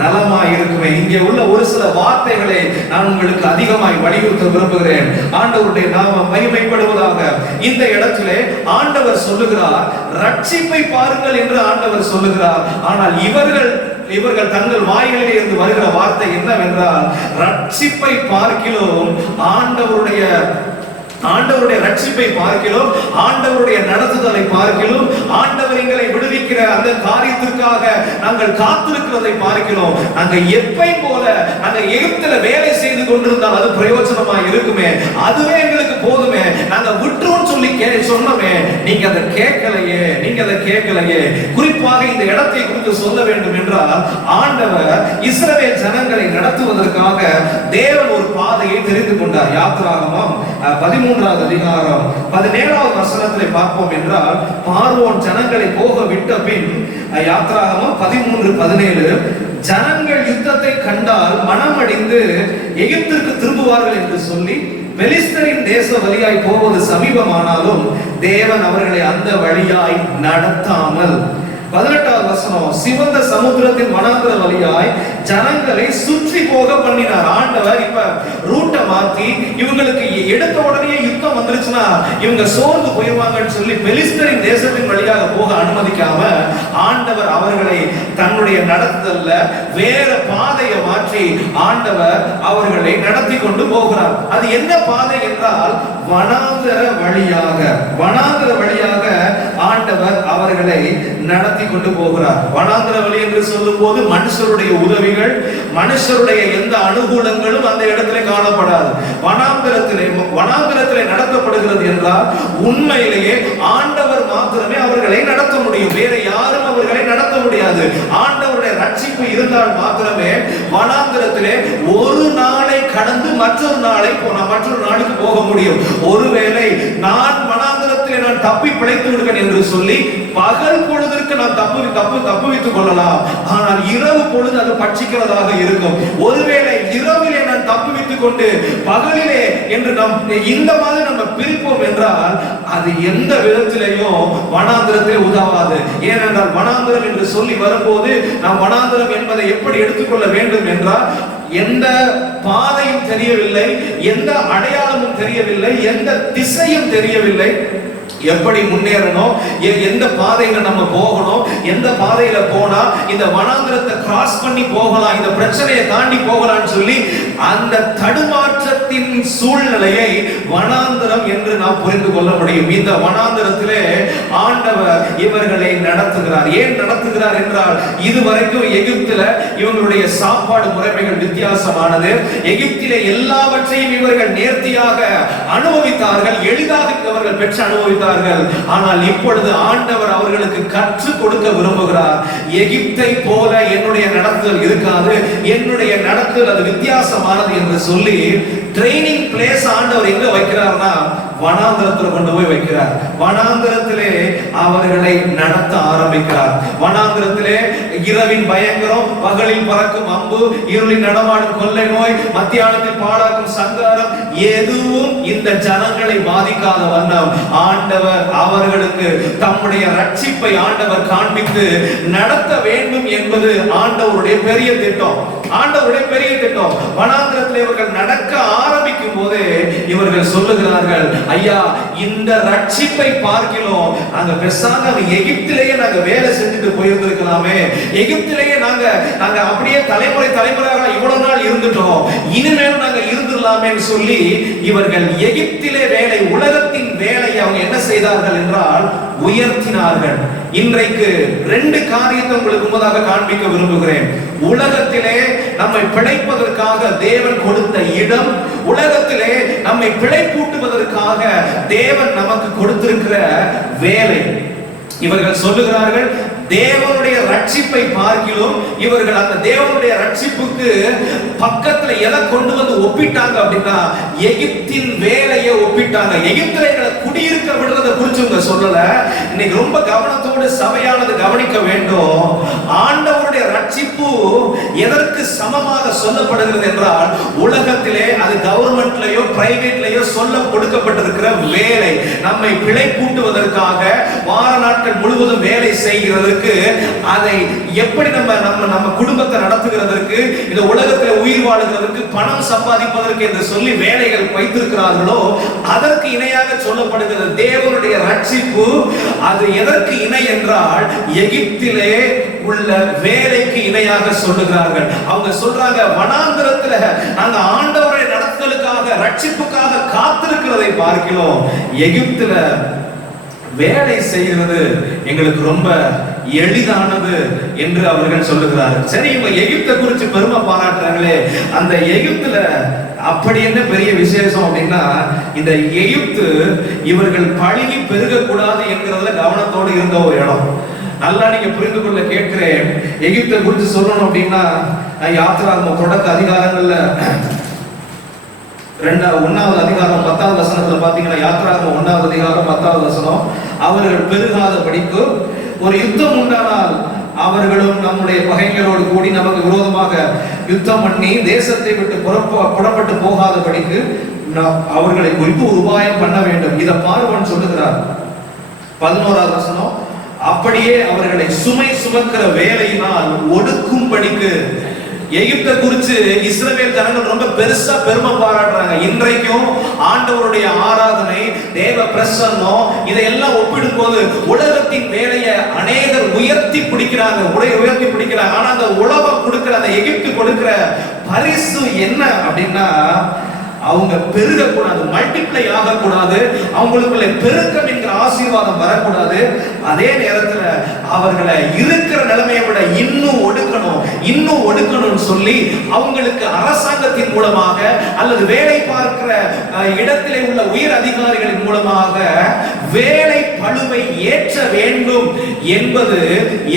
நலமா இருக்குமே. இங்கே உள்ள ஒரு சில வார்த்தைகளை நான் உங்களுக்கு அதிகமாய் வலியுறுத்த விரும்புகிறேன். ஆண்டவருடைய நாமம் மகிமைப்படுவதாக. இந்த இடத்திலே ஆண்டவர் சொல்லுகிறார், ரட்சிப்பை பாருங்கள் என்று ஆண்டவர் சொல்லுகிறார். ஆனால் இவர்கள் தங்கள் வாய்களிலே இருந்து வருகிற வார்த்தை என்னவென்றால், ரட்சிப்பை பார்க்கிறோம், ஆண்டவருடைய ரட்சிப்பை பார்க்கிறோம், ஆண்டவருடைய நடத்துதலை பார்க்கிறோம், ஆண்டவர் எங்களை விடுவிக்கிற அந்த காரியத்திற்காக நாங்கள் காத்திருக்கிறதை பார்க்கிறோம். நாங்க எப்பையும் போல நாங்க எகிப்தில வேலை செய்து கொண்டிருந்தால் அது பிரயோஜனமா இருக்குமே, அதுவே எங்களுக்கு போதுமே, நாங்க விட்டுருவோம் சொல்லி சொன்னோமே, நீங்க அதை கேட்கலையே. குறிப்பாக இந்த இடத்தை குறித்து சொல்ல வேண்டும் என்றால், ஆண்டவர் இஸ்ரவேல் ஜனங்களை நடத்துவதற்காக தேவன் ஒரு பாதையை தெரிந்து கொண்டார். யாத்திராகமம் 13வது அதிகாரம் 17வது வசனத்திலே பார்ப்போம் என்றால், பார்வோன் ஜனங்களை போக விட்ட பின், யாத்திராகமம் 13:17, ஜனங்கள் யுத்தத்தை கண்டால் மனமடிந்து எகிப்திற்கு திரும்புவார்கள் என்று சொல்லி, பெலிஸ்தரின் தேச வழியாய் போவது சமீபமானாலும் தேவன் அவர்களை அந்த வழியாய் நடத்தாமல், 18வது வசனம், சிவந்த சமுத்திரத்தின் வனாந்திர வழியாய் ஜனங்களை சுற்றி போக பண்ணினார். ஆண்டவர் இப்ப ரூட்டை மாத்தி, இவங்களுக்கு எடுத்த உடனே யுத்தம் வந்துருச்சுன்னா இவங்க சோர்ந்து போயிருவாங்கன்னு சொல்லி பெலிஸ்தரின் தேசத்தின் வழியாக போக அனுமதிக்காம, ஆண்டவர் அவர்களை தன்னுடைய நடத்துதல்ல வேற பாதையை மாற்றி ஆண்டவர் அவர்களை நடத்தி கொண்டு போகிறார். அது என்ன பாதை என்றால், வனாந்திர வழியாக ஆண்டவர் அவர்களை நடத்தி கொண்டு போகிறார். வனாந்திர வழி என்று சொல்லும் போது மனுஷருடைய உதவிகள், மனுஷருடைய எந்த அனுகூலங்களும் அந்த இடத்திலே காணப்படாது. வனாந்திரத்திலே நடத்தப்படுகிறது என்றால் உண்மையிலேயே ஆண்டவர் மாத்திரமே அவர்களை நடத்த முடியும், வேற யாரும் அவர்களை நடத்த முடியாது. ஆண்டவருடைய ரட்சிப்பு இருந்தால் மாத்திரமே வனாந்திரத்திலே ஒரு நாளை கடந்து மற்றொரு நாளுக்கு போக முடியும். ஒருவேளை நான் வனாந்திரத்திலே நான் தப்பி பிழைத்து விடுவேன் என்று சொல்லி பகல் பொழுதிற்கு நான் தப்புவித்துக் கொள்ளலாம், ஆனால் இரவு பொழுது அது பட்சிக்கிறதாக இருக்கும். ஒருவேளை இரவிலே நான் தப்புவித்துக் கொண்டு பகலிலே என்று இந்த மாதிரி நம்ம பிரிப்போம் என்றால் அது எந்த விதத்திலேயும் வனாந்திரத்திலே உதவாது. ஏனென்றால் வனாந்திரம் என்று சொல்லி வரும்போது நாம் வனாந்திரம் என்பதை எப்படி எடுத்துக்கொள்ள வேண்டும் என்றால், எந்த பாதையும் தெரியவில்லை, எந்த அடையாளமும் தெரியவில்லை, எந்த திசையும் தெரியவில்லை, எப்படி முன்னேறணும், எந்த பாதையில நம்ம போகணும், எந்த பாதையில போனா இந்த வனாந்திரத்தை கிராஸ் பண்ணி போகலாம், இந்த பிரச்சனையை தாண்டி போகலாம்னு சொல்லி அந்த தடுமாற்றத்தின் சூழ்நிலையை வனாந்திரம் என்று நாம் புரிந்து கொள்ள முடியும். இந்த வனாந்திரத்திலே ஆண்டவர் இவர்களை நடத்துகிறார். ஏன் நடத்துகிறார் என்றால், இதுவரைக்கும் எகிப்தில இவங்களுடைய சாப்பாடு முறைமைகள் வித்தியாசமானது. எகிப்திலே எல்லாவற்றையும் இவர்கள் நேர்த்தியாக அனுபவித்தார்கள், எளிதாக அவர்கள் பெற்று அனுபவித்தார்கள். ஆனால் இப்பொழுது ஆண்டவர் அவர்களுக்கு கற்றுக் கொடுக்க விரும்புகிறார். எகிப்தை போல என்னுடைய நடத்துதல் இருக்காது, என்னுடைய நடத்துதல் அது வித்தியாசமானது என்று சொல்லி ட்ரைனிங் பிளேஸ் ஆண்டவர் எங்க வைக்கிறார்னா வனாந்திரத்தில் கொண்டு போய் வைக்கிறார். வனாந்திரத்திலே அவர்களை நடத்த ஆரம்பிக்கிறார். வனாந்திரத்திலே இரவின் பயங்கரம், பகலில் பறக்கும் அம்பு, இருளில் நடமாடும் கொள்ளை நோய், மத்தியானத்தில் பாழாக்கும் சங்காரம் எதுவும் இந்த ஜனங்களை பாதிக்காத வண்ணம் ஆண்டவர் அவர்களுக்கு தம்முடைய ரட்சிப்பை ஆண்டவர் காண்பித்து நடத்த வேண்டும் என்பது ஆண்டவருடைய பெரிய திட்டம். வனாந்திரத்தில் இவர்கள் நடக்க ஆரம்பிக்கும் போது இவர்கள் சொல்லுகிறார்கள், ஐயா, இந்த ரட்சிப்பை பார்க்கிறோம், நாங்க பெருசாக எகிப்திலேயே நாங்க வேலை செஞ்சுட்டு போயிருந்திருக்கலாமே, எகிப்திலேயே நாங்க அப்படியே தலைமுறையாக இவ்வளவு நாள் இருந்துட்டோம், இனிமேலும் நாங்க இருந்துடலாமே சொல்லி இவர்கள் எகிப்திலே வேலை, உலகத்தின் வேலையை அவங்க என்ன செய்தார்கள் என்றால் உயர்த்தினார்கள். இன்றைக்கு 2 காரியத்தை உங்களுக்கு முன்னதாக காண்பிக்க விரும்புகிறேன். உலகத்திலே நம்மை பிழைப்பதற்காக தேவன் கொடுத்த இடம், உலகத்திலே நம்மை பிழைப்பூட்டுவதற்காக தேவன் நமக்கு கொடுத்திருக்கிற வேலை. இவர்கள் சொல்லுகிறார்கள், தேவனுடைய ரட்சிப்பை பார்க்கிலும் இவர்கள் அந்த தேவனுடைய ரட்சிப்புக்கு பக்கத்துல எதை கொண்டு வந்து ஒப்பிட்டாங்க அப்படின்னா, எகிப்தின் வேலையை ஒப்பிட்டாங்க. எகிப்தில எங்களை குடியிருக்க விடுறதை குறித்து இவங்க சொல்லல. இன்னைக்கு ரொம்ப கவனத்தோடு சபையானது கவனிக்க வேண்டும். ஆண்டவருடைய ரட்சிப்பு எதற்கு சமமாக சொல்லப்படுகிறது என்றால், உலகத்திலே அது கவர்மெண்ட்லயோ பிரைவேட்லயோ சொல்ல கொடுக்கப்பட்டிருக்கிற வேலை, நம்மை பிழை கூட்டுவதற்காக வார நாட்கள் முழுவதும் வேலை செய்கிறது, அதை எப்படி நம்ம குடும்பத்தை நடத்துகிறதற்கு, இந்த உலகத்தில் உயிர் வாழுகிறதற்கு, பணம் சம்பாதிப்பதற்கு என்று சொல்லி வேலைகள் வைத்திருக்கிறார்களோ அதற்கு இணையாக சொல்லப்படுகிறது தேவனுடைய ரட்சிப்பு. அது எதற்கு இணை என்றால், எகிப்திலே உள்ள வேலைக்கு இணையாக சொல்லுகிறார்கள். அவங்க சொல்றாங்க, வனாந்தரத்தில் நாங்க ஆண்டவருடைய நடத்துதலுக்காக ரட்சிப்புக்காக காத்திருக்கிறதை பார்க்கிறோம், எகிப்தில வேலை செய்கிறது எங்களுக்கு ரொம்ப எளிதானது என்று அவர்கள் சொல்லுகிறார்கள். சரி, இவங்க எகிப்தை குறித்து பெருமை பாராட்டுறாங்களே, அந்த எகிப்துல அப்படி என்ன பெரிய விசேஷம் அப்படின்னா, இந்த எகிப்து இவர்கள் பழகி பெருகக்கூடாது என்கிறதுல கவனத்தோடு இருந்த ஒரு இடம். நல்லா நீங்க புரிந்து கொள்ள கேட்கிறேன். எகிப்தை குறித்து சொல்லணும் அப்படின்னா, யாத்திராகமம் தொடக்க அதிகாரங்கள்ல 1வது அதிகாரம் 10வது வசனத்துல பாத்தீங்கன்னா, யாத்திராகமம் 1வது அதிகாரம் 10வது வசனம், அவர்கள் பெருகாத படிக்கு ஒரு யுத்தம் உண்டானால் அவர்களும் நம்முடைய பகைஞரோடு கூடி நமக்கு விரோதமாக யுத்தம் பண்ணி தேசத்தை விட்டு புறப்பட்டு போகாத படிக்கு அவர்களை குறித்து ஒரு உபாயம் பண்ண வேண்டும். இதை பார்வன் சொல்லுகிறார். 11வது வசனம், அப்படியே அவர்களை சுமை சுமக்கிற வேலையினால் ஒடுக்கும் படிக்கு. எகிப்தை குறித்து இஸ்ரவேல் ஜனங்கள் ரொம்ப பெருசா பெருமை பாராட்டுறாங்க. இன்றைக்கும் ஆண்டவருடைய ஆராதனை, தேவ பிரசன்னம், இதையெல்லாம் ஒப்பிடும் போது உலகத்தின் வேலையை அநேகர் உயர்த்தி பிடிக்கிறாங்க. ஆனா அந்த உலகம் கொடுக்கிற, அந்த எகிப்து கொடுக்கிற பரிசு என்ன அப்படின்னா, அவங்க பெருகக்கூடாது, மல்டிப்ளை ஆகக்கூடாது, அவங்களுக்குள்ள பெருக்கம் என்கிற ஆசீர்வாதம் வரக்கூடாது. அதே நேரத்தில் அவர்களை இருக்கிற நிலைமையை விட இன்னும் ஒடுக்கணும் சொல்லி அவங்களுக்கு அரசாங்கத்தின் மூலமாக அல்லது வேலை பார்க்கிற இடத்திலே உள்ள உயர் அதிகாரிகளின் மூலமாக வேலை பளுவை ஏற்ற வேண்டும் என்பது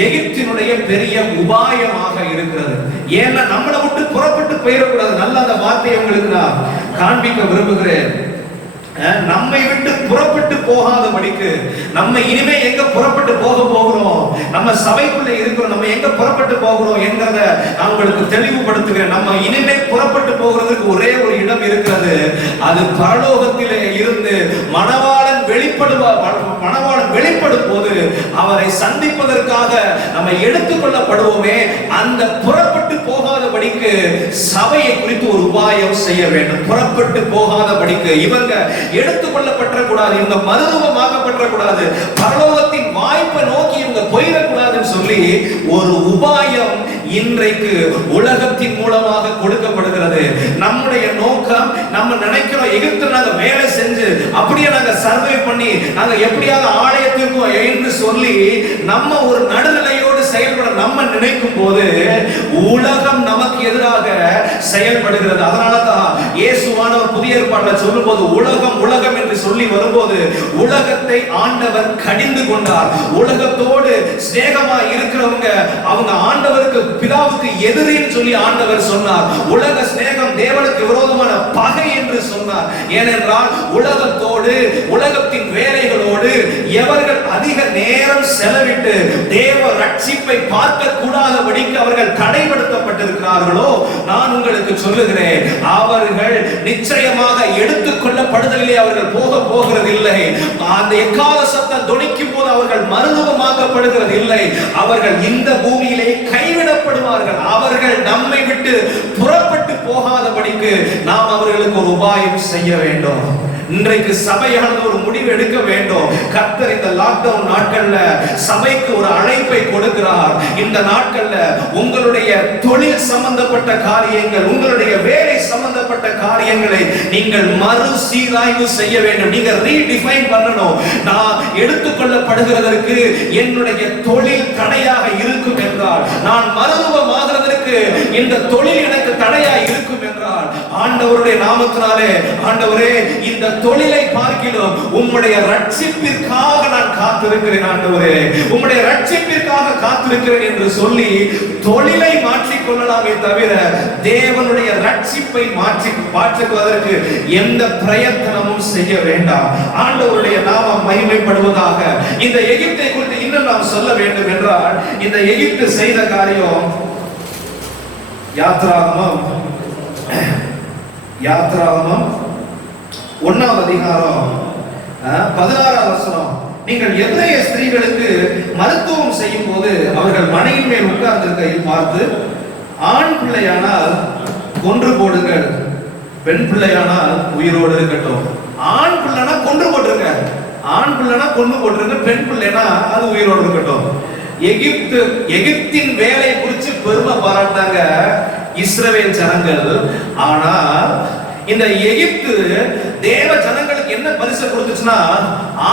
எகிப்தினுடைய பெரிய உபாயமாக இருக்கிறது. ஏன்னா நம்மளை விட்டு புறப்பட்டு போயிடக்கூடாது. நல்ல அந்த வார்த்தையை உங்களுக்கு நான் காண்பிக்க விரும்புகிறேன். நம்மை விட்டு புறப்பட்டு போகாதபடிக்கு, நம்ம இனிமே எங்க புறப்பட்டு போகிறோம், நம்ம சபைக்குள்ள இருக்கிறோம், நம்ம எங்க புறப்பட்டு போகிறோம் என்கிறத நான் உங்களுக்கு தெளிவுபடுத்துகிறேன். நம்ம இனிமே புறப்பட்டு போகிறதுக்கு ஒரே ஒரு இடம் இருக்கிறது. அது பரலோகத்திலே இருந்து மணவாளன் வெளிப்படும் போது அவரை சந்திப்பதற்காக நம்ம எடுத்துக்கொள்ளப்படுவோமே, அந்த புறப்பட்டு போகாதபடிக்கு சபையை குறித்து ஒரு உபாயம் செய்ய வேண்டும். புறப்பட்டு போகாதபடிக்கு இவங்க எடுத்துக்கொள்ளப்படக்கூடாது, இவங்க மறுரூபமாக்கப்படக்கூடாது, பரலோகத்தின் வாய்ப்பை நோக்கி இவங்க போயிடக்கூடாதுன்னு சொல்லி ஒரு உபாயம் இன்றைக்கு உலகத்தின் மூலமாக கொடுக்கப்படுகிறது. நம்முடைய நோக்கம், நம்ம நினைக்கிறோம் எகிப்தில் நாங்க வேலை செஞ்சு அப்படியே நாங்க சர்வே பண்ணி நாங்க எப்படியாவது ஆலயத்திற்கும் என்று சொல்லி நம்ம ஒரு நடுநிலையோடு செயல்பட நம்ம நினைக்கும் போது உலகம் நமக்கு எதிராக செயல்படுகிறது. அதனாலதான் இயேசுவானவர் புதிய ஏற்பாட்டில் சொல்லும் போது உலகம் என்று சொல்லி வரும்போது உலகத்தை ஆண்டவர் கடிந்து கொண்டார். உலகத்தோடு சிநேகமா இருக்கிறவங்க அவங்க ஆண்டவருக்கு, பிதாவுக்கு எதிரின்னு சொல்லி ஆண்டவர் சொன்னார். உலக சிநேகம் தேவனுக்கு விரோதமான பகை என்று சொன்னார். ஏனென்றால் உலகத்தோடு, உலகத்தின் வேலைகளோடு எவர்கள் அதிக நேரம் செலவிட்டு தேவ ரட்சிப்பை பார்க்க கூடாதபடிக்கு அவர்கள் தடைப்படுத்தப்பட்டிருக்கிறார்களோ, நான் உங்களுக்கு சொல்லுகிறேன், அவர்கள் நிச்சயமாக எடுத்துக்கொள்ளப்படுதலிலே அவர்கள் போகிறதில்லை. அந்த எக்கால சத்தம் தொனிக்கும் போது அவர்கள் மறுரூபமாக்கப்படுகிறது இல்லை. அவர்கள் இந்த பூமியிலே கைவிடப்படுவார்கள். அவர்கள் நம்மை விட்டு புறப்பட்டு போகாதபடிக்கு நாம் அவர்களுக்கு ஒரு உபாயம் செய்ய வேண்டும். இன்றைக்கு சபையானது ஒரு முடிவு எடுக்க வேண்டும். கர்த்தர் இந்த லாக்டவுன் நாட்கள்ல சபைக்கு ஒரு அழைப்பை கொடுக்கிறார். இந்த நாட்கள்ல உங்களுடைய தொழில் சம்பந்தப்பட்ட காரியங்கள், உங்களுடைய வேலை சம்பந்தப்பட்ட காரியங்களை நீங்கள் மறுசீராய்வு செய்ய வேண்டும். நீங்க ரீடிஃபைன் பண்ணணும். நான் எடுத்துக்கொள்ளப்படுகிறதற்கு என்னுடைய தொழில் தடையாக இருக்கும் என்றால், நான் மறுரூபமாகிறதற்கு காண்பிப்பதற்கு இந்த தொழில் எனக்கு தடையா இருக்கும் என்றால் ஆண்டவருடைய நாமத்தினாலே, ஆண்டவரே இந்த தொழிலை பார்க்கிலும் உம்முடைய ரட்சிப்பிற்காக நான் காத்திருக்கிறேன், ஆண்டவரே உம்முடைய ரட்சிப்பிற்காக காத்திருக்கிறேன் என்று சொல்லி தொழிலை மாற்றிக் கொள்ளலாமே தவிர தேவனுடைய ரட்சிப்பை மாற்றுவதற்கு எந்த பிரயத்தனமும் செய்ய வேண்டாம். ஆண்டவருடைய நாமம் மகிமைப்படுவதாக. இந்த எகிப்தை குறித்து இன்னும் நாம் சொல்ல வேண்டும் என்றால், இந்த எகிப்து செய்த காரியம் யாத்ராகமம் 1ஆம் அதிகாரம் 16ஆம் வசனம். நீங்கள் எபிரேய ஸ்திரீகளுக்கு மருத்துவம் செய்யும் போது அவர்கள் மனையின் மேல் உட்கார்ந்திருக்கையில் பார்த்து, ஆண் பிள்ளையானால் கொன்று போடுங்கள், பெண் பிள்ளையானால் உயிரோடு இருக்கட்டும். ஆண் பிள்ளைனா கொன்று போட்டுருங்க, ஆண் பிள்ளைனா கொன்று போட்டுருங்க, பெண் பிள்ளைனா அது உயிரோடு இருக்கட்டும். எகிப்தின் வேலை குறித்து பெருமை பாராட்டாங்க இஸ்ரவேல் ஜனங்கள். ஆனால் இந்த எகிப்து தேவ ஜனங்களுக்கு என்ன பரிசு கொடுத்துச்சுன்னா,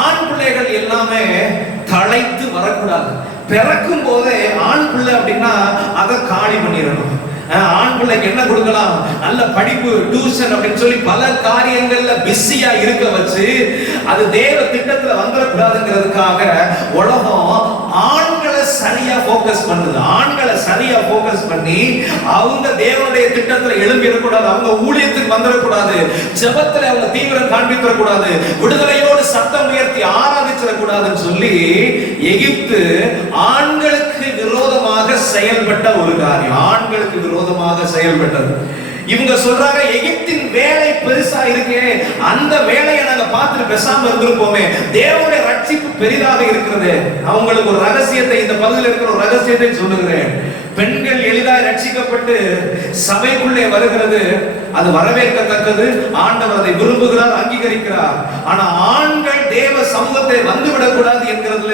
ஆண் பிள்ளைகள் எல்லாமே தழைத்து வரக்கூடாது. பிறக்கும் போதே ஆண் பிள்ளை அப்படின்னா அதை காலி பண்ணிடணும். ஆண் பிள்ளைக்கு என்ன கொடுக்கலாம்? நல்ல படிப்பு, டியூஷன் அப்படின்னு சொல்லி பல காரியங்கள்ல பிஸியா இருக்க வச்சு அது தேவ திட்டத்துல வந்துடக்கூடாதுங்கிறதுக்காக உலகம் ஆண்களை சரியா போக்கஸ் பண்ணுது. ஆண்களை சரியா போக்கஸ் பண்ணி அவங்க தேவனுடைய திட்டத்துல எழும்பி இருக்கக்கூடாது, அவங்க ஊழியத்துக்கு வந்துடக்கூடாது, ஜெபத்துல அவங்க தீவிரம் காண்பித்திடக்கூடாது, விடுதலையோடு சத்தம் உயர்த்தி ஆராதிச்சிடக்கூடாதுன்னு சொல்லி எகிப்து ஆண்களுக்கு விரோதமாக செயல்பட்ட ஒரு காரியம், ஆண்களுக்கு விரோதமாக செயல்பட்டது. இவங்க சொல்றாங்க, எகிப்தின் வேலை பெருசா இருக்கு, அந்த வேலையை நாங்க பார்த்துட்டு பேசாம இருந்திருப்போமே, தேவனுடைய ரட்சிப்பு பெரிதாக இருக்கிறது. அவங்களுக்கு ஒரு ரகசியத்தை, இந்த பகுதியில் இருக்கிற ஒரு ரகசியத்தை சொல்லுகிறேன். பெண்கள் எளிதாக ரட்சிக்கப்பட்டு சபைக்குள்ளே வருகிறது, அது வரவேற்கத்தக்கது. ஆண்டவர் அதை விரும்புகிறார், அங்கீகரிக்கிறார். ஆனா ஆண்கள் தேவ சமூகத்தை வந்துவிடக் கூடாது என்கிறதுல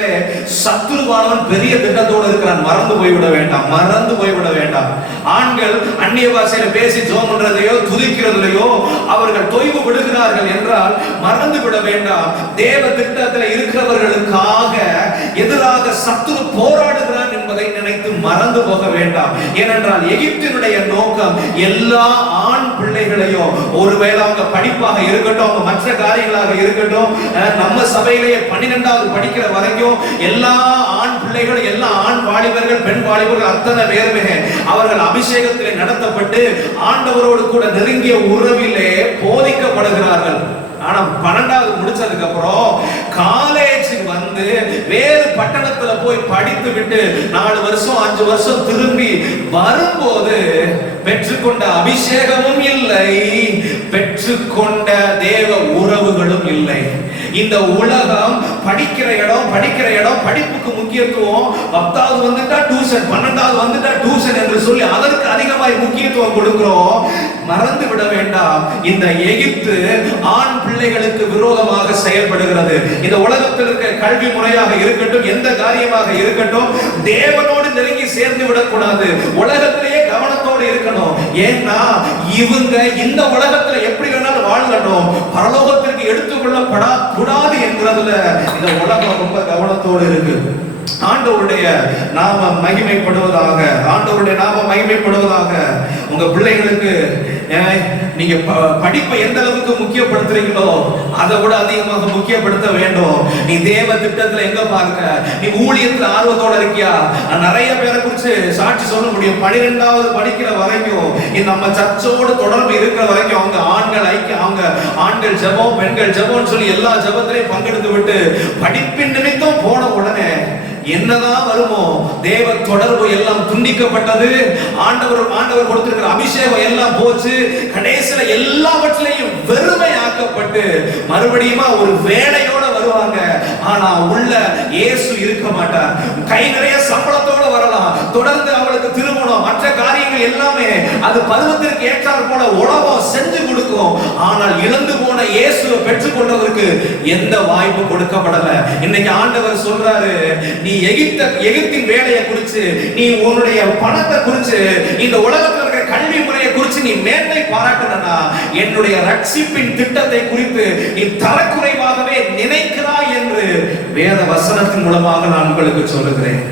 சத்துருவானவன் பெரிய திட்டத்தோடு இருக்கிறான். மறந்து போய்விட வேண்டாம், மறந்து போய்விட வேண்டாம். ஆண்கள் அந்நிய பாஷையில பேசி ஜெபம் பண்றதையோ துதிக்கிறதையோ அவர்கள் தொய்வு விடுகிறார்கள் என்றால் மறந்து விட வேண்டாம். தேவ திட்டத்தில் இருக்கிறவர்களுக்காக எதிராக சத்துரு போராடுகிறான் என்பதை நினைத்து மறந்து போக வேண்டாம். ஏனென்றால் எகிப்தினுடைய நோக்கம் எல்லா ஆண் பிள்ளைகளையும், ஒருவேளை அவங்க படிப்பாக இருக்கட்டும், அவங்க மற்ற காரியங்களாக இருக்கட்டும், நம்ம சபையிலேயே 12வது படிக்கிற வரைக்கும் எல்லா ஆண் பிள்ளைகள், எல்லா ஆண் வாலிபர்கள், பெண் வாலிபர்கள் அத்தனை பேருமே அவர்கள் அபிஷேகத்திலே நடத்தப்பட்டு ஆண்டவரோடு கூட நெருங்கிய உறவிலே போதிக்கப்படுகிறார்கள். ஆனா 12வது முடிச்சதுக்கு அப்புறம் காலேஜுக்கு வந்து வேறு பட்டணத்துல போய் படித்து விட்டு 4 வருஷம் 5 வருஷம் திரும்பி வரும்போது பெற்றுக்கொண்ட அபிஷேகமும் இல்லை, பெற்றுக்கொண்ட தேவ உறவுகளும் இல்லை. இந்த உலகம் படிக்கிற இடம், படிப்புக்கு முக்கியத்துவம், 10வது வந்துட்டா டியூஷன், 12வது வந்துட்டா டியூஷன் என்று சொல்லி அதற்கு அதிகமாய் முக்கியத்துவம் கொடுக்கிறோம். மறந்து விட வேண்டாம், இந்த எகிப்து ஆண் பிள்ளைகளுக்கு விரோதமாக செயல்படுகிறது. இந்த உலகத்தில் இருக்க கல்வி முறையாக இருக்கட்டும், எந்த காரியமாக இருக்கட்டும், தேவனோடு நெருங்கி சேர்ந்து விடக்கூடாது, உலகத்திலேயே கவனத்தோடு இருக்கணும். ஏன்னா இவங்க இந்த உலகத்துல எப்படி வேணாலும் வாழணும், பரலோகத்திற்கு எடுத்துக்கொள்ளப்படக்கூடாது என்கிறதுல இந்த உலகம் ரொம்ப கவனத்தோடு இருக்கு. ஆண்டவருடைய நாமம் மகிமைப்படுவதாக, ஆண்டவருடைய நாமம் மகிமைப்படுவதாக. உங்க பிள்ளைகளுக்கு நீங்க படிப்பை எந்த அளவுக்கு முக்கியப்படுத்துறீங்களோ அதை விட அதிகமாக முக்கியப்படுத்த வேண்டும். நீ தேவ திட்டத்துல எங்க பார்க்க, நீ ஊழியத்துல ஆர்வத்தோட இருக்கியா? நிறைய பேரை குறிச்சு சாட்சி சொல்ல முடியும். 12வது படிக்கிற வரைக்கும், நம்ம சர்ச்சோடு தொடர்பு இருக்கிற வரைக்கும் அவங்க ஆண்கள் ஐக்கியம், அவங்க ஆண்கள் ஜெபம், பெண்கள் ஜெபம்னு சொல்லி எல்லா ஜெபத்திலையும் பங்கெடுத்து விட்டு படிப்பின் நிமித்தம் போன உடனே என்னதான் வருமோ, தேவ தொடர்பு எல்லாம் துண்டிக்கப்பட்டது. ஆண்டவர் கொடுத்திருக்கிற அபிஷேகம் எல்லாம் போச்சு. கடைசியில எல்லாவற்றிலையும் வெறுமையாக்கப்பட்டு மறுபடியும் ஒரு வேலையோட வருவாங்க. ஆனா உள்ள இயேசு இருக்க மாட்டார். கை நிறைய சம்பளத்தோட வரலாம், தொடர்ந்து அவளுக்கு திருமணம், மற்ற காரியங்கள் எல்லாமே அது பருவத்திற்கு ஏற்றார் போல உலகம் செஞ்சு கொடுக்கும். ஆனால் இழந்து போன இயேசுவை பெற்றுக்கொண்டதற்கு எந்த வாய்ப்பு கொடுக்கப்படல. இன்னைக்கு ஆண்டவர் சொல்றாரு, நீ எகிப்தின் வேலையை குறிச்சு, நீ உன்னுடைய பணத்தை குறிச்சு, இந்த உலகத்தில் இருக்கிற கல்வி முறையை குறிச்சு நீ மேன்மை பாராட்டுனா, என்னுடைய ரட்சிப்பின் திட்டத்தை குறித்து நீ தரக்குறைவாகவே நினைக்கிறாய் என்று வேத வசனத்தின் மூலமாக நான் உங்களுக்கு சொல்லுகிறேன்.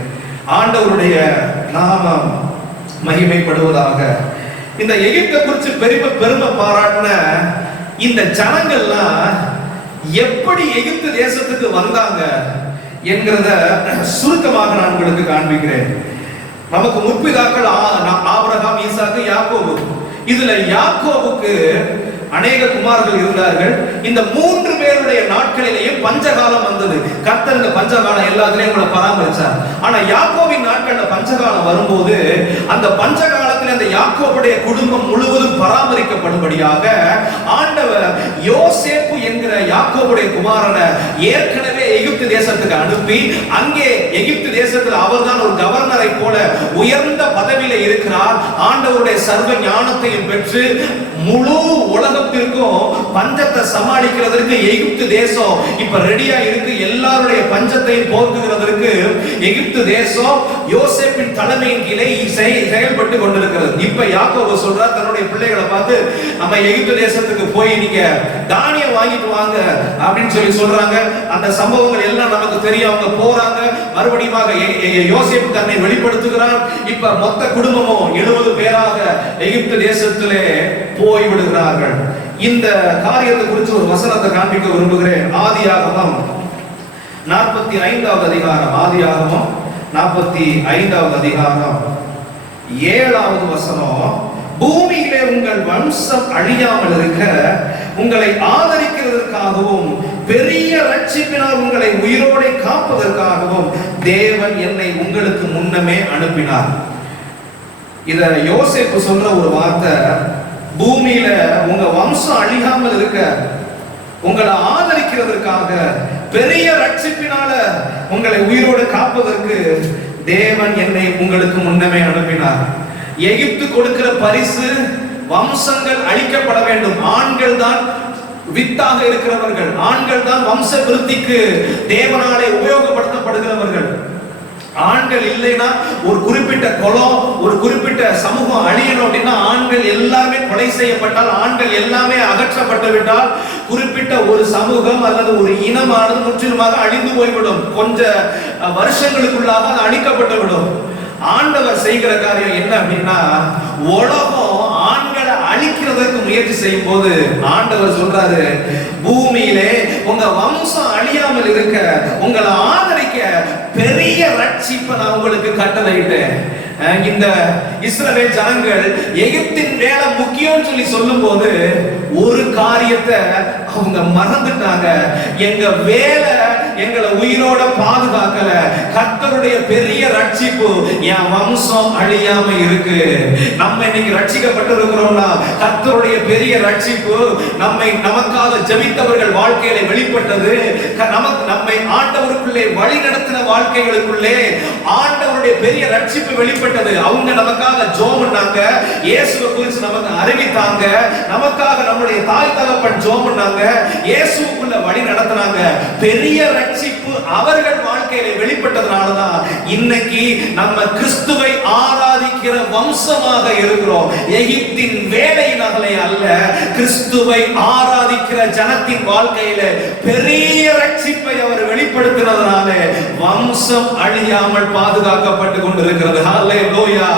ஆண்டவருடைய நாமம் மகிமைப்படுவதாக. இந்த எகிப்தை குறித்து பெருமை பாராட்டின இந்த ஜனங்கள்லாம் எப்படி எகிப்து தேசத்துக்கு வந்தாங்க என்கிறத சுருக்கமாக நான் உங்களுக்கு காண்பிக்கிறேன். நமக்கு முற்பிதாக்கள் ஆபிரகாம், ஈசாக்கு, யாக்கோபு. இதுல யாக்கோபுக்கு அநேக குமார்கள் இருந்தார்கள். இந்த 3 பேருடைய நாட்களிலேயே பஞ்சகாலம் வந்தது. கர்த்தர் இந்த பஞ்சகாலம் எல்லாத்துலயும் உங்களை பராமரிச்சார். ஆனா யாக்கோபின் நாட்கள்ல பஞ்சகாலம் வரும்போது அந்த பஞ்சகாலத்தில் அந்த யாக்கோபுடைய குடும்பம் முழுவதும் பராமரிக்கப்படும்படியாக ஆண்டவர் யோசேப்பு என்கிற யாக்கோபுடைய குமாரனை ஏற்கனவே எகிப்து தேசத்துக்கு அனுப்பி அங்கே எகிப்து தேசத்தில் அவர்தான் ஒரு கவர்னரை போல உயர்ந்த பதவியில இருக்கிறார். ஆண்டவருடைய சர்வ ஞானத்தையும் பெற்று முழு உலகத்திற்கும் பஞ்சத்தை சமாளிக்கிறதற்கு எகிப்து தேசம் இப்ப ரெடியா இருக்கு. எல்லாருடைய பஞ்சத்தையும் போக்குகிறதற்கு எகிப்து தேசம் யோசேப்பின் தலைமையின் கீழே செயல்பட்டு கொண்டிருக்கிறது. இப்ப யாக்கோபு சொல்றார் தன்னுடைய பிள்ளைகளை பார்த்து, நம்ம எகிப்து தேசத்துக்கு போய் நீங்க தானியம் வாங்கிட்டு வாங்க அப்படின்னு சொல்லி சொல்றாங்க. அந்த சம்பவங்கள் எல்லாம் நமக்கு தெரியும். அவங்க போறாங்க, மறுபடியும் யோசேப்பு தன்னை வெளிப்படுத்துகிறார். இப்ப மொத்த குடும்பமும் 70 பேராக எகிப்து தேசத்திலே போய் விடுகிறார்கள். இந்த காரியத்தை குறித்து ஒரு வசனத்தை காண்பிக்க விரும்புகிறேன். ஆதியாகமம் 45வது அதிகாரம். ஆதியாகமம் 45வது அதிகாரம் 7வது வசனம். பூமியிலே உங்கள் வம்சம் அழியாமல் இருக்க உங்களை ஆதரிக்கிறதற்காகவும் பெரிய ரட்சிப்பினால் உங்களை உயிரோடு காப்பதற்காகவும் தேவன் என்னை உங்களுக்கு முன்னமே அனுப்பினார். இத யோசேப்பு சொல்ற ஒரு வார்த்தை. பூமியில உங்க வம்சம் அழியாமல் இருக்க உங்களை ஆதரிக்கிறதற்காக பெரிய ரட்சிப்பினால உங்களை உயிரோடு காப்பதற்கு தேவன் என்னை உங்களுக்கு முன்னமே அனுப்பினார். எகிப்து கொடுக்கிற பரிசு வம்சங்கள் அழிக்கப்பட வேண்டும். ஆண்கள் தான் வித்தாக இருக்கிறவர்கள், ஆண்கள் தான் வம்ச விருத்திக்கு தேவனாலே உபயோகப்படுத்தப்படுகிறவர்கள். ஆண்கள் இல்லைன்னா ஒரு குறிப்பிட்ட குலம், ஒரு குறிப்பிட்ட சமூகம் அழியணும் அப்படின்னா ஆண்கள் எல்லாமே கொலை செய்யப்பட்டால், ஆண்கள் எல்லாமே அகற்றப்பட்டு விட்டால் குறிப்பிட்ட ஒரு சமூகம் அல்லது ஒரு இனமானது முற்றிலுமாக அழிந்து போய்விடும். கொஞ்ச வருஷங்களுக்குள்ளாக அது அழிக்கப்பட்டு விடும். ஆண்டவர் செய்கிற காரியம் என்ன அப்படின்னா, உலகம் ஆண்களை அழிக்கிறதற்கு முயற்சி செய்யும் போது ஆண்டவர் சொல்றாரு, பூமியிலே உங்க வம்சம் அழியாமல் இருக்க உங்களை ஆதரிக்க பெரிய ரட்சிப்பை நான் உங்களுக்கு கட்டளையிட்டேன். இந்த இஸ்ரவேல் ஜனங்கள் எகிப்தின் வேலை முக்கியம் சொல்லி சொல்லும் போது ஒரு காரியத்தை அவங்க மறந்துட்டாங்க. எங்க வேலை எங்களை உயிரோட பாதுகாக்கல, கர்த்தருடைய பெரிய ரட்சிப்பு என் வம்சம் அழியாம இருக்கு. நம்ம இன்னைக்கு ரட்சிக்கப்பட்டு இருக்கிறோம்னா கர்த்தருடைய பெரிய ரட்சிப்பு நமக்காக ஜெபித்தவர்கள் வாழ்க்கையில வெளிப்பட்டது. நம்மை ஆண்டவருக்குள்ளே வழி நடத்தின வாழ்க்கைகளுக்குள்ளே ஆண்டவருடைய பெரிய ரட்சிப்பு வெளிப்பட்டது. அவங்க நமக்காக ஜெபம் பண்ணாங்க, இயேசுவை குறித்து நமக்கு அறிவித்தாங்க, நமக்காக நம்முடைய தாய் தகப்பன் ஜெபம் பண்ணாங்க, இயேசுவுக்குள்ள வழி நடத்தினாங்க. பெரிய ரட்சிப்பு அவர்கள் வாழ்க்கையில வெளிப்பட்டதனாலதான் இன்னைக்கு நம்ம கிறிஸ்துவை ஆராதிக்கிற வம்சமாக இருக்கிறோம். எகிப்தின் வேலையினாலே அல்ல, கிறிஸ்துவை ஆராதிக்கிற ஜனத்தின் வாழ்க்கையில பெரிய ரட்சிப்பை அவர் வெளிப்படுத்தினதனால வம்சம் அழியாமல் பாதுகாக்கப்பட்டு கொண்டிருக்கிறது. ஹல்லேலூயா.